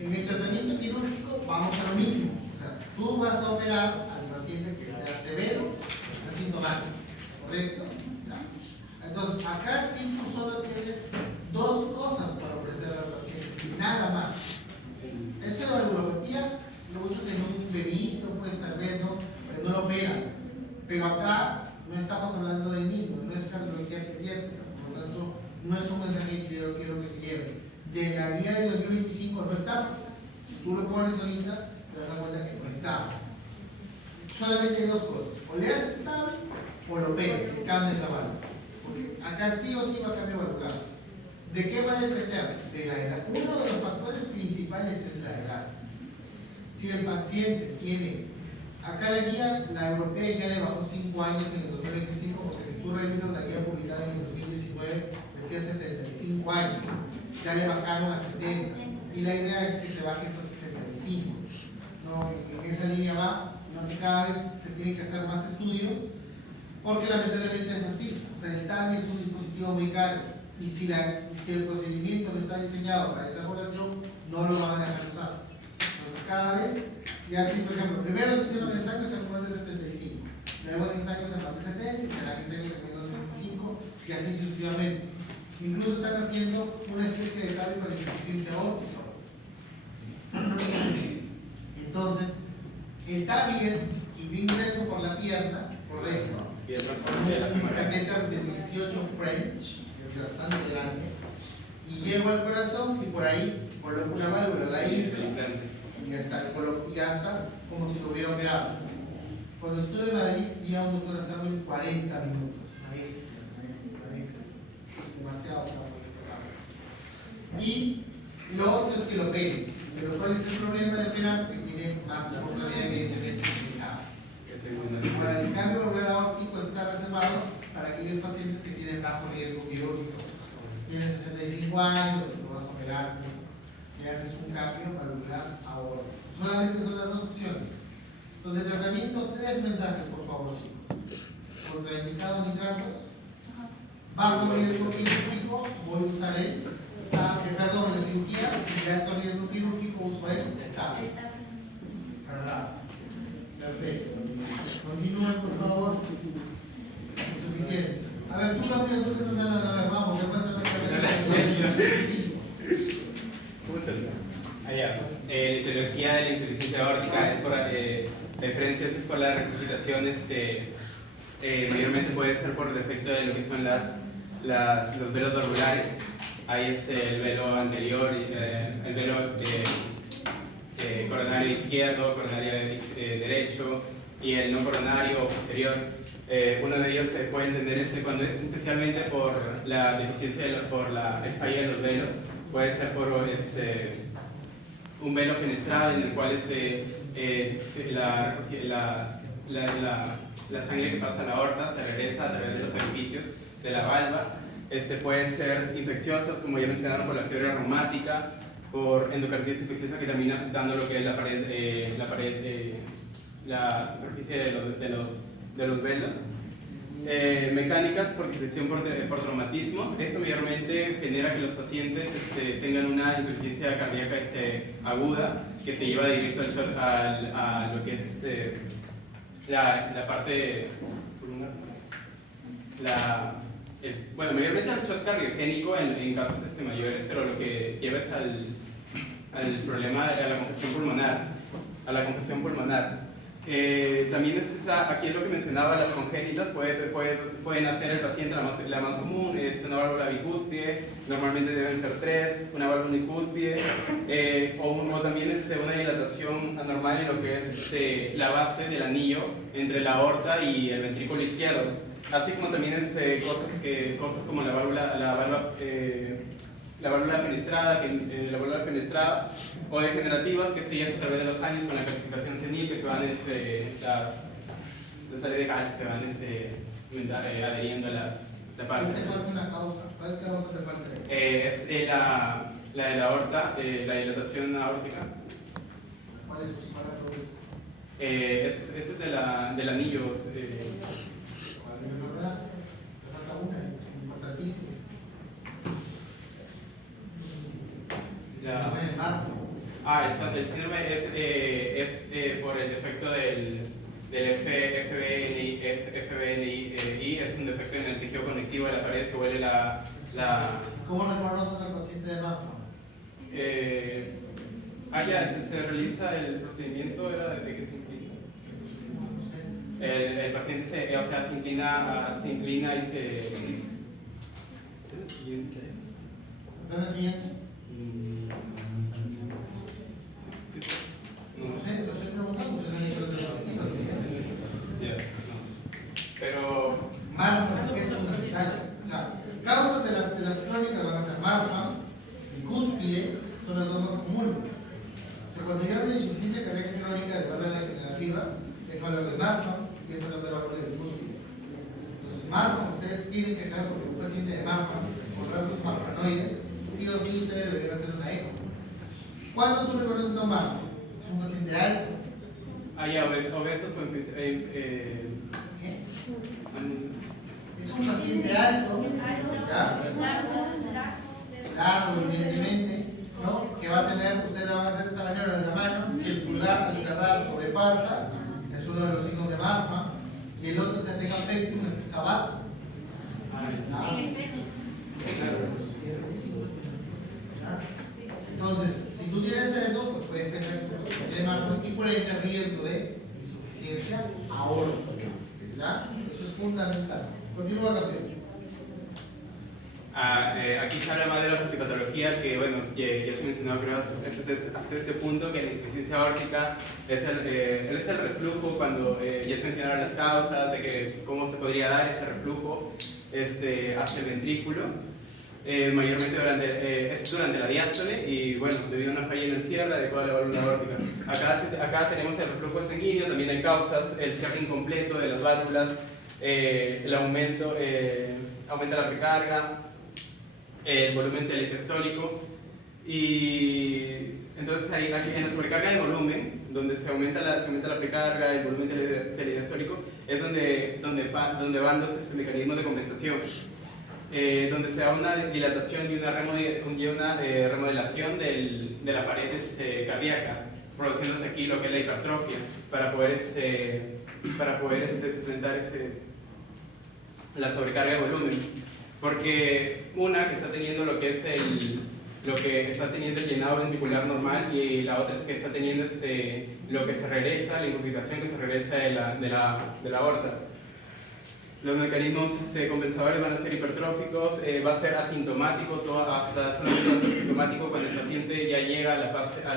En el tratamiento quirúrgico vamos a lo mismo. O sea, tú vas a operar al paciente que está severo, que está sintomático, ¿correcto? ¿Ya? Entonces, acá sí tú solo tienes 2 cosas para ofrecer al paciente, nada más. Eso de valvulopatía lo usas en un bebito, pues tal vez no, pero no lo operan. Pero acá no estamos hablando de niños, no es cardiología pediátrica, por lo tanto, no es un mensaje que quiero que se lleve. De la guía de 2025 no estamos. Si tú lo pones ahorita, te das cuenta que no estamos. Solamente hay 2 cosas: o le haces estable o lo pegas, que cambies la válvula. Porque acá sí o sí va a cambiar valvular. ¿De qué va a depender? De la edad. Uno de los factores principales es la edad. Si el paciente tiene, acá la guía, la europea ya le bajó 5 años en el 2025, porque si tú revisas la guía publicada en el 2019, decía 75 años. Ya le bajaron a 70 y la idea es que se baje hasta 65. No, en esa línea va, no, que cada vez se tienen que hacer más estudios porque lamentablemente es así. O sea, el TAVI es un dispositivo muy caro y si el procedimiento no está diseñado para esa población, no lo van a dejar usar. Entonces cada vez, si hacen, por ejemplo, primero se hicieron ensayos en más de 75, luego ensayos en más de 70 y serán ensayos en menos de 75 y así sucesivamente. Incluso están haciendo una especie de TAVI para insuficiencia aórtica. Entonces, el TAVI es que ingreso por la pierna, correcto, un catéter de 18 French, que es bastante grande, y llego al corazón y por ahí coloco una válvula, la inflo, y ya está como si lo hubiera operado. Cuando estuve en Madrid, vi a un doctor hacerlo en 40 minutos. Una bestia. Demasiado rápido. Y lo otro es que lo operen. Pero ¿cuál es el problema de operar? Que tiene más oportunidad, evidentemente, complicada. Ahora, el cambio valvular aórtico está reservado para aquellos pacientes que tienen bajo riesgo quirúrgico. Tienes 65 años, lo vas a operar, y haces un cambio valvular aórtico. Solamente son las dos opciones. Entonces, de tratamiento, 3 mensajes, por favor, chicos. Contraindicado nitratos, bajo riesgo quirúrgico, voy a usar el perdón, la cirugía, de alto riesgo quirúrgico, uso el TAP. Cerrado. Perfecto. Continúen, por favor. Insuficiencia. A ver, tú, Gabriel, tú que estás hablando, a ver, vamos, ¿qué pasa? Allá. La etiología de la insuficiencia aórtica es por la diferencia es por las recuperaciones, mayormente puede ser por defecto de lo que son los velos valvulares. Ahí el velo anterior, el velo coronario izquierdo, coronario derecho y el no coronario o posterior. Uno de ellos se puede entender cuando es especialmente por la deficiencia, por el fallo de los velos, puede ser por un velo fenestrado en el cual la sangre que pasa a la aorta se regresa a través de los orificios de la valva. Puede ser infecciosas, como ya mencionaron, por la fiebre reumática, por endocarditis infecciosa que termina afectando lo que es la superficie de los velos. Mecánicas por disección por traumatismos. Esto mayormente genera que los pacientes tengan una insuficiencia cardíaca aguda que te lleva directo al shock, a lo que es la parte pulmonar. Bueno, mayormente al shock cardiogénico en casos mayores, pero lo que lleva es al problema de la congestión pulmonar. También aquí es lo que mencionaba, las congénitas pueden hacer el paciente, la más común es una válvula bicúspide, normalmente deben ser 3, una válvula unicúspide, o también es una dilatación anormal en lo que es la base del anillo entre la aorta y el ventrículo izquierdo. Así como también cosas como la válvula fenestrada o degenerativas, que se hace a través de los años con la calcificación senil, que se van las sales de calcio se van adheriendo a la parte. ¿Te falta una causa? ¿Cuál causa te falta? Es la de la aorta, la dilatación aórtica. ¿Cuál es tu problema? Ese es del anillo. ¿Verdad? Te falta una, importantísima. Síndrome de Marfan. El síndrome es por el defecto del FBNI, es un defecto en el tejido conectivo de la pared que huele ¿Cómo reconoces al paciente de Marfan? Se realiza el procedimiento, ¿era desde que se inclina? El paciente se inclina y se... ¿Está en el siguiente? ¿Está en el siguiente? No sé, lo estoy preguntando, ustedes han hecho las diagnósticos. Pero... Marfan, que es fundamental. O sea, causas de las crónicas van a ser Marfan y cúspide, son las dos más comunes. O sea, cuando yo hablo de insuficiencia cardíaca crónica de válvula degenerativa, es hablar de Marfan y es hablar de válvula de cúspide. Entonces, Marfan, ustedes tienen que saber, porque un paciente de Marfan con rasgos marfanoides, sí o sí ustedes deberían hacer una eco. ¿Cuándo tú reconoces a un Marfan? ¿Es un paciente alto? obesos o Es un paciente alto, ¿ya? Largo, evidentemente, ¿no? Que va a tener, ustedes van a hacer esa maniobra en la mano, si el pulgar, el cerrar, sobrepasa, es uno de los signos de Marfan, y el otro es que tenga pectum excavado. Entonces, si tú tienes eso, pues puedes pensar que tiene Marfan y por ende riesgo de insuficiencia aórtica. ¿Ya? Eso es fundamental. Continúa, campeón. Aquí se habla más de la fisiopatología, que bueno, ya se mencionó creo hasta este punto, que la insuficiencia aórtica es el reflujo, cuando ya se mencionaron las causas de que cómo se podría dar ese reflujo hacia el ventrículo, mayormente durante la diástole, y bueno, debido a una falla en el cierre adecuado de la válvula aórtica. Acá tenemos el reflujo sanguíneo, también hay causas, el cierre incompleto de las válvulas, el aumento, aumenta la precarga, el volumen telediastólico, y entonces ahí, aquí en la sobrecarga de volumen, donde se aumenta la precarga, el volumen telediastólico, es donde van los mecanismos de compensación, donde se da una dilatación y una remodelación de la pared cardíaca, produciéndose aquí lo que es la hipertrofia, para poder sustentar la sobrecarga de volumen. Porque una que está teniendo lo que está teniendo el llenado ventricular normal, y la otra es que está teniendo lo que se regresa, la infiltración que se regresa de la aorta. Los mecanismos compensadores van a ser hipertróficos, va a ser asintomático, solamente va a ser sintomático cuando el paciente ya llega hasta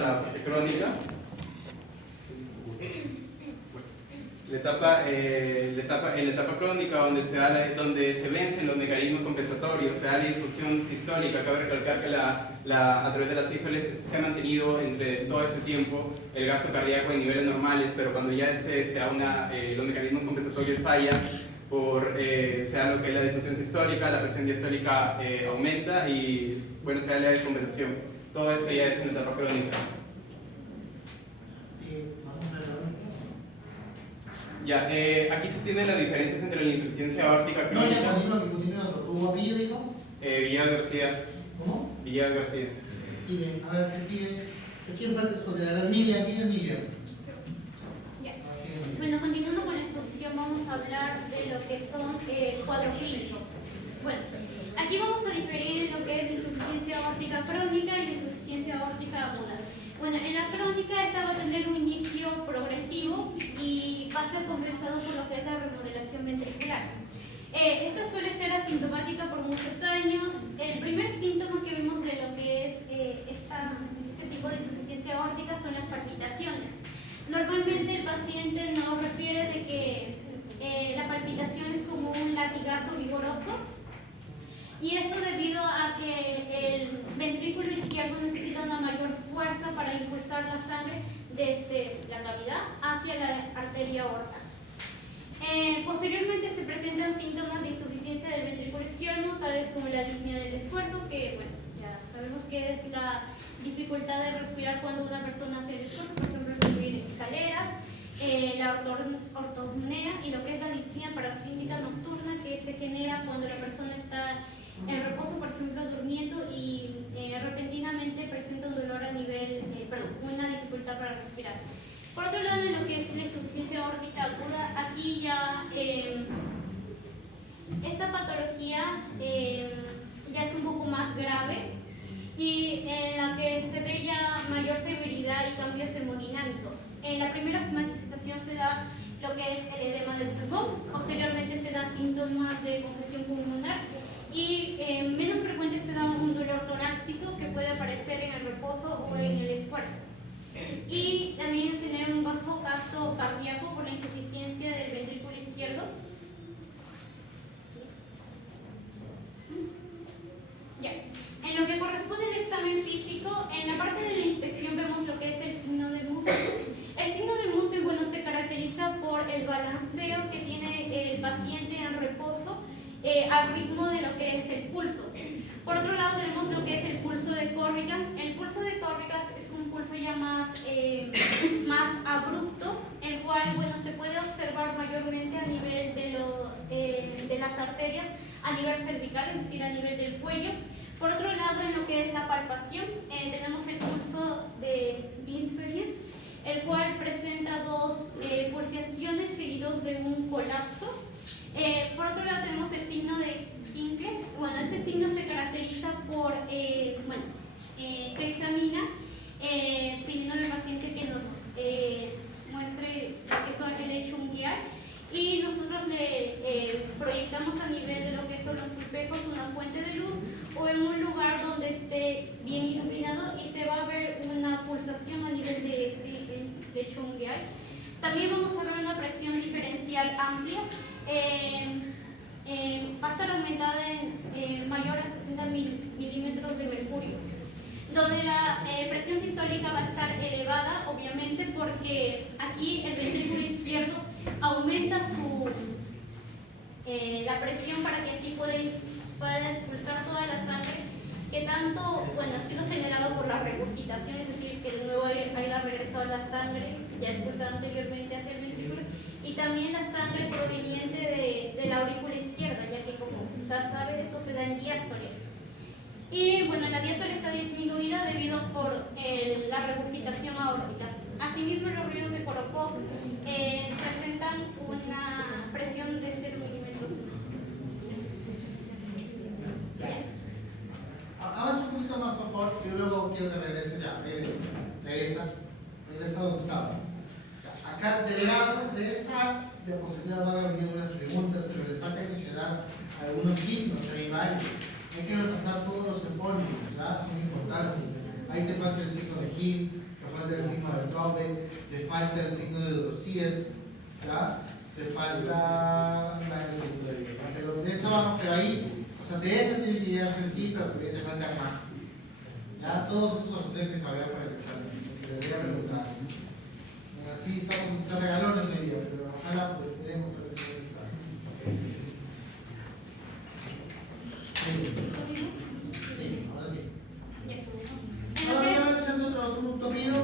la fase crónica. En la etapa crónica, donde se vencen los mecanismos compensatorios, se da la disfunción sistólica. Cabe recalcar que a través de las sístoles se ha mantenido entre todo ese tiempo el gasto cardíaco en niveles normales, pero cuando ya los mecanismos compensatorios fallan, se da lo que es la disfunción sistólica, la presión diastólica aumenta y bueno, se da la descompensación. Todo esto ya es en la etapa crónica. Ya, aquí se tienen las diferencias entre la insuficiencia aórtica crónica. ¿Tuvo Diego? Villegas García. ¿Cómo? Villegas García. Sigue, a ver, ¿qué sigue? ¿Quién falta escoger? A ver, Miriam. Ya. Bueno, continuando con la exposición, vamos a hablar de lo que son el cuadro clínico. Bueno, aquí vamos a diferir en lo que es la insuficiencia aórtica crónica y la insuficiencia aórtica aguda. Bueno, en la crónica esta va a tener un inicio progresivo y va a ser compensado por lo que es la remodelación ventricular. Esta suele ser asintomática por muchos años. El primer síntoma que vemos de lo que es este tipo de insuficiencia aórtica son las palpitaciones. Normalmente el paciente nos refiere de que la palpitación es como un latigazo vigoroso, y esto debido a que el ventrículo izquierdo necesita una mayor fuerza para impulsar la sangre desde la cavidad hacia la arteria aorta. Posteriormente se presentan síntomas de insuficiencia del ventrículo izquierdo, tales como la disnea del esfuerzo, que bueno, ya sabemos que es la dificultad de respirar cuando una persona hace el esfuerzo, por ejemplo, subir escaleras, la ortopnea y lo que es la disnea paroxística nocturna, que se genera cuando la persona está en reposo, por ejemplo, durmiendo, y repentinamente presenta un dolor una dificultad para respirar. Por otro lado, en lo que es la insuficiencia aórtica aguda, aquí ya esta patología ya es un poco más grave, y en la que se ve ya mayor severidad y cambios hemodinámicos. En la primera manifestación se da lo que es el edema del pulmón, posteriormente se da síntomas de congestión pulmonar, y menos frecuente se da un dolor torácico que puede aparecer en el reposo o en el esfuerzo. Y también tener un bajo gasto cardíaco por la insuficiencia del ventrículo izquierdo. Ya. En lo que corresponde al examen físico, en la parte de la inspección vemos lo que es el signo de Musen. El signo de Musen, bueno, se caracteriza por el balanceo que tiene el paciente en reposo al ritmo de lo que es el pulso. Por otro lado tenemos lo que es el pulso de Corrigan. El pulso de Corrigan es un pulso ya más abrupto, el cual, bueno, se puede observar mayormente a nivel de las arterias, a nivel cervical, es decir, a nivel del cuello. Por otro lado, en lo que es la palpación, tenemos el pulso de Binsfeld, el cual presenta dos pulsaciones seguidos de un colapso. Por otro lado tenemos el signo de Kinkle. Bueno, ese signo se caracteriza por, se examina pidiéndole al paciente que nos muestre lo que son el hecho unguial, y nosotros le proyectamos a nivel de lo que son los espejos de una fuente de luz o en un lugar donde esté bien iluminado y se va a ver una pulsación a nivel de este lechón que hay. También vamos a ver una presión diferencial amplia. Va a estar aumentada en mayor a 60 milímetros de mercurio, donde la presión sistólica va a estar elevada, obviamente, porque aquí el ventrículo izquierdo aumenta la presión para que así pueda expulsar toda la sangre, que tanto, bueno, ha sido generado por la regurgitación, es decir, que de nuevo haya regresado la sangre ya expulsada anteriormente hacia el ventrículo, y también la sangre proveniente de la aurícula izquierda, ya que como ya sabes, eso se da en diástole. Y bueno, la diástole está disminuida debido por la regurgitación aórtica. Asimismo, los ruidos de Korokov presentan una presión de 0 milímetros. Avanza un poquito más, por favor, y luego quiero que regreses ya. Regresa donde estabas. Acá, delegado de esa diapositiva van a venir unas preguntas, pero le falta mencionar algunos signos, hay varios. Hay que repasar todos los epónimos, ¿ya? Son importantes. Ahí te falta el signo de Hill, te falta el signo de Traube, te falta el signo de Dorosies, ¿ya? Te falta varios signos de vida. Pero de esa vamos, pero ahí, o sea, de esa tienes que llegarse sí, pero te falta más. Ya, todos esos los tienen que saber para el examen, porque debería preguntar. Así estamos a estar regalones hoy día, pero ojalá pues queremos que reciban el examen. Sí, ahora sí. Ahora echas otro pido.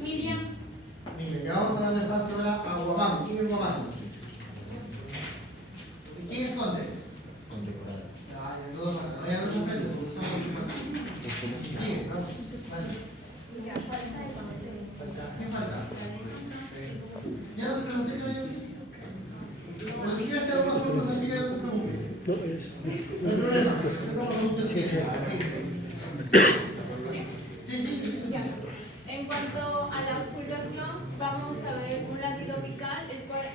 Miriam. Mira, ya vamos a darle espacio ahora a Guamán. ¿Quién es Guamán? ¿Quién es Conde? Ah, ya todos acá. Ya no comprendo. Sigue, vamos. Vale. ¿Qué falta? Ya no te pregunté que pero si quieres te hago más preguntas al final, no te preocupes. No hay problema. Sí. En cuanto a la auscultación, vamos a ver un latido bical, el cual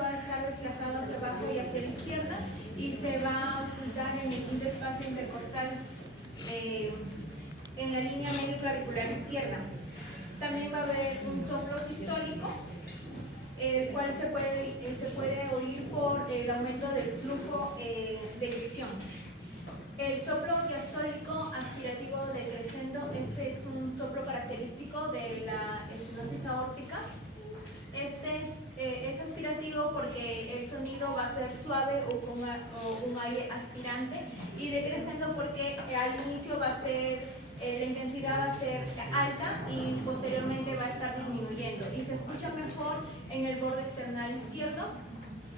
va a estar desplazado hacia abajo y hacia la izquierda y se va a auscultar en el quinto espacio intercostal en la línea medio clavicular izquierda. También va a haber un soplo sistólico, el cual se puede oír por el aumento del flujo de eyección. El soplo diastólico aspirativo decrescendo, este es un soplo característico de la estenosis aórtica. Es aspirativo porque el sonido va a ser suave o con un aire aspirante, y decrescendo porque al inicio va a ser, la intensidad va a ser alta y posteriormente va a estar disminuyendo y se escucha mejor en el borde esternal izquierdo.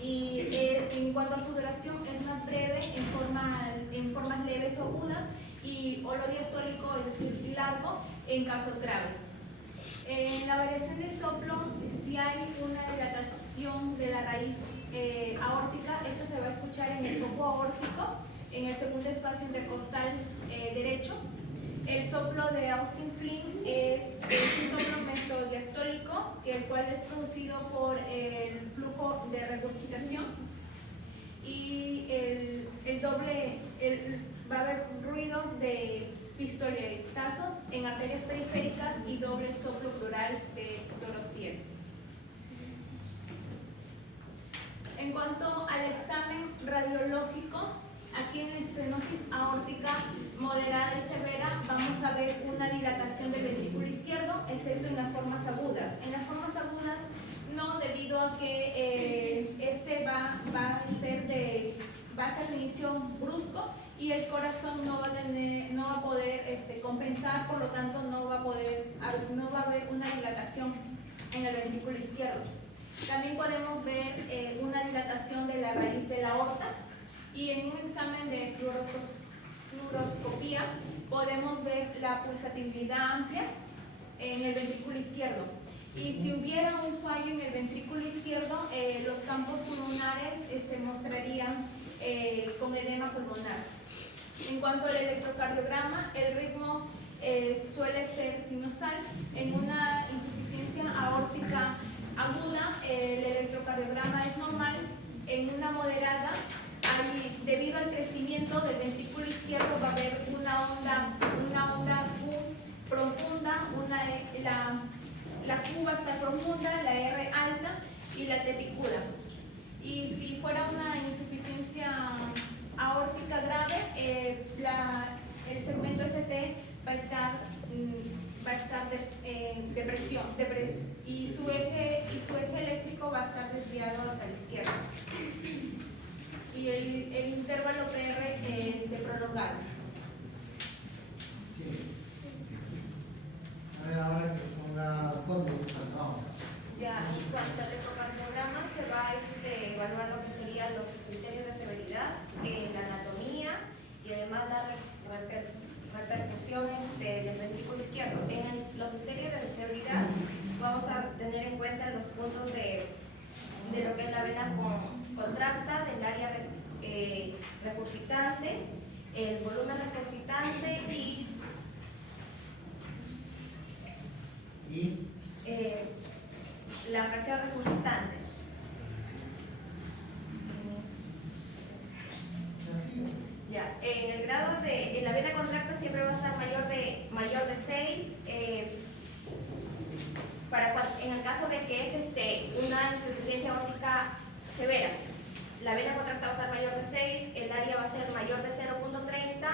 Y en cuanto a su duración es más breve en formas leves o agudas, y holodiastólico, es decir, largo en casos graves. En la variación del soplo, si hay una dilatación de la raíz aórtica, esta se va a escuchar en el foco aórtico, en el segundo espacio intercostal derecho. El soplo de Austin Flynn es un soplo mesodiastólico, el cual es producido por el flujo de regurgitación, y va a haber ruidos de pistoletazos en arterias periféricas y doble soplo plural de Dorosies. En cuanto al examen radiológico, aquí en la estenosis aórtica moderada y severa vamos a ver una dilatación del ventrículo izquierdo, excepto en las formas agudas. En las formas agudas no, debido a que va a ser de inicio brusco y el corazón no va a poder compensar, por lo tanto no va a haber una dilatación en el ventrículo izquierdo. También podemos ver una dilatación de la raíz de la aorta, y en un examen de fluoroscopía podemos ver la pulsatividad amplia en el ventrículo izquierdo. Y si hubiera un fallo en el ventrículo izquierdo, los campos pulmonares se mostrarían con edema pulmonar. En cuanto al electrocardiograma, el ritmo suele ser sinusal. En una insuficiencia aórtica aguda, el electrocardiograma es normal. En una moderada hay debido al crecimiento del ventrículo izquierdo va a haber una onda profunda, la Q va a estar profunda, la R alta y la T picuda. Y si fuera una insuficiencia aórtica grave, el segmento ST va a estar depresión y su eje eléctrico va a estar desviado hacia la izquierda. Y el intervalo PR es de prolongado. Sí. A ver, ahora que ponga dónde está, vamos. Ya, en cuanto al ecocardiograma, se va a evaluar lo que serían los criterios de severidad, la anatomía y además la repercusiones del ventrículo izquierdo. En los criterios de severidad vamos a tener en cuenta los puntos de lo que es la vena contracta, del área regurgitante, el volumen regurgitante y la fracción regurgitante. Ya, en el grado en la vena contracta siempre va a estar mayor de 6. En el caso de que es una insuficiencia aórtica severa, la vena contracta va a estar mayor de 6, el área va a ser mayor de 0.30,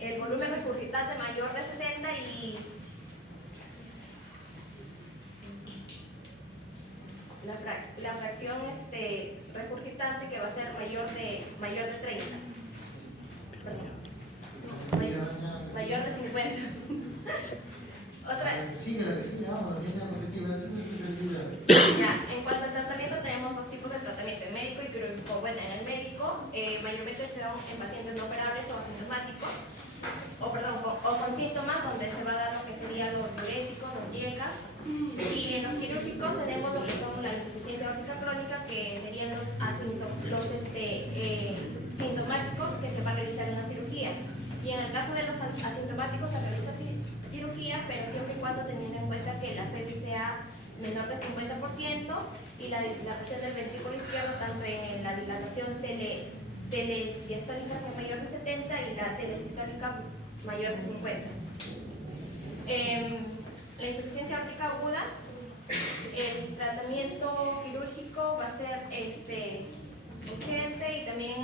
el volumen regurgitante mayor de 70 y la fracción regurgitante que va a ser mayor de 30. Perdón. Mayor de 50. Otra. Sigue la que sigue, vamos, la línea positiva, esa es la especialidad. Ya, en cuanto al tratamiento, tenemos dos tipos de tratamiento, el médico y quirúrgico. Bueno, en el médico, mayormente son en pacientes no operables o asintomáticos, o con síntomas donde se va a dar lo que serían los diuréticos, los diegas. Y en los quirúrgicos tenemos lo que son la insuficiencia aórtica crónica, que serían los sintomáticos que se va a realizar en la cirugía. Y en el caso de los asintomáticos se realiza cirugía, pero siempre y cuando teniendo en cuenta que la FEBI sea menor de 50% y la dilatación del ventrículo izquierdo, tanto en la dilatación telediastólica sea mayor de 70 y la telesistólica mayor de 50. La insuficiencia aórtica aguda, el tratamiento quirúrgico va a ser urgente y también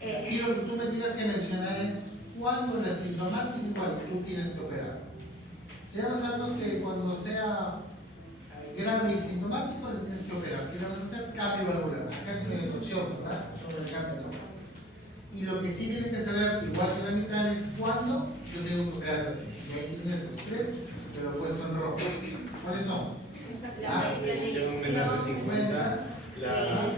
Aquí lo que tú me tienes que mencionar es cuándo el asintomático igual tú tienes que operar. Si ya sabemos que cuando sea grave y sintomático le tienes que operar. ¿Qué le vas a hacer? Cambio valvular. Acá es una inducción, ¿verdad? Sobre el cambio valvular. Y lo que sí tiene que saber, igual que la mitad, es cuándo yo tengo que operar así. Y ahí tienes los tres, pero puesto en rojo. ¿Cuáles son? La menor de 50, la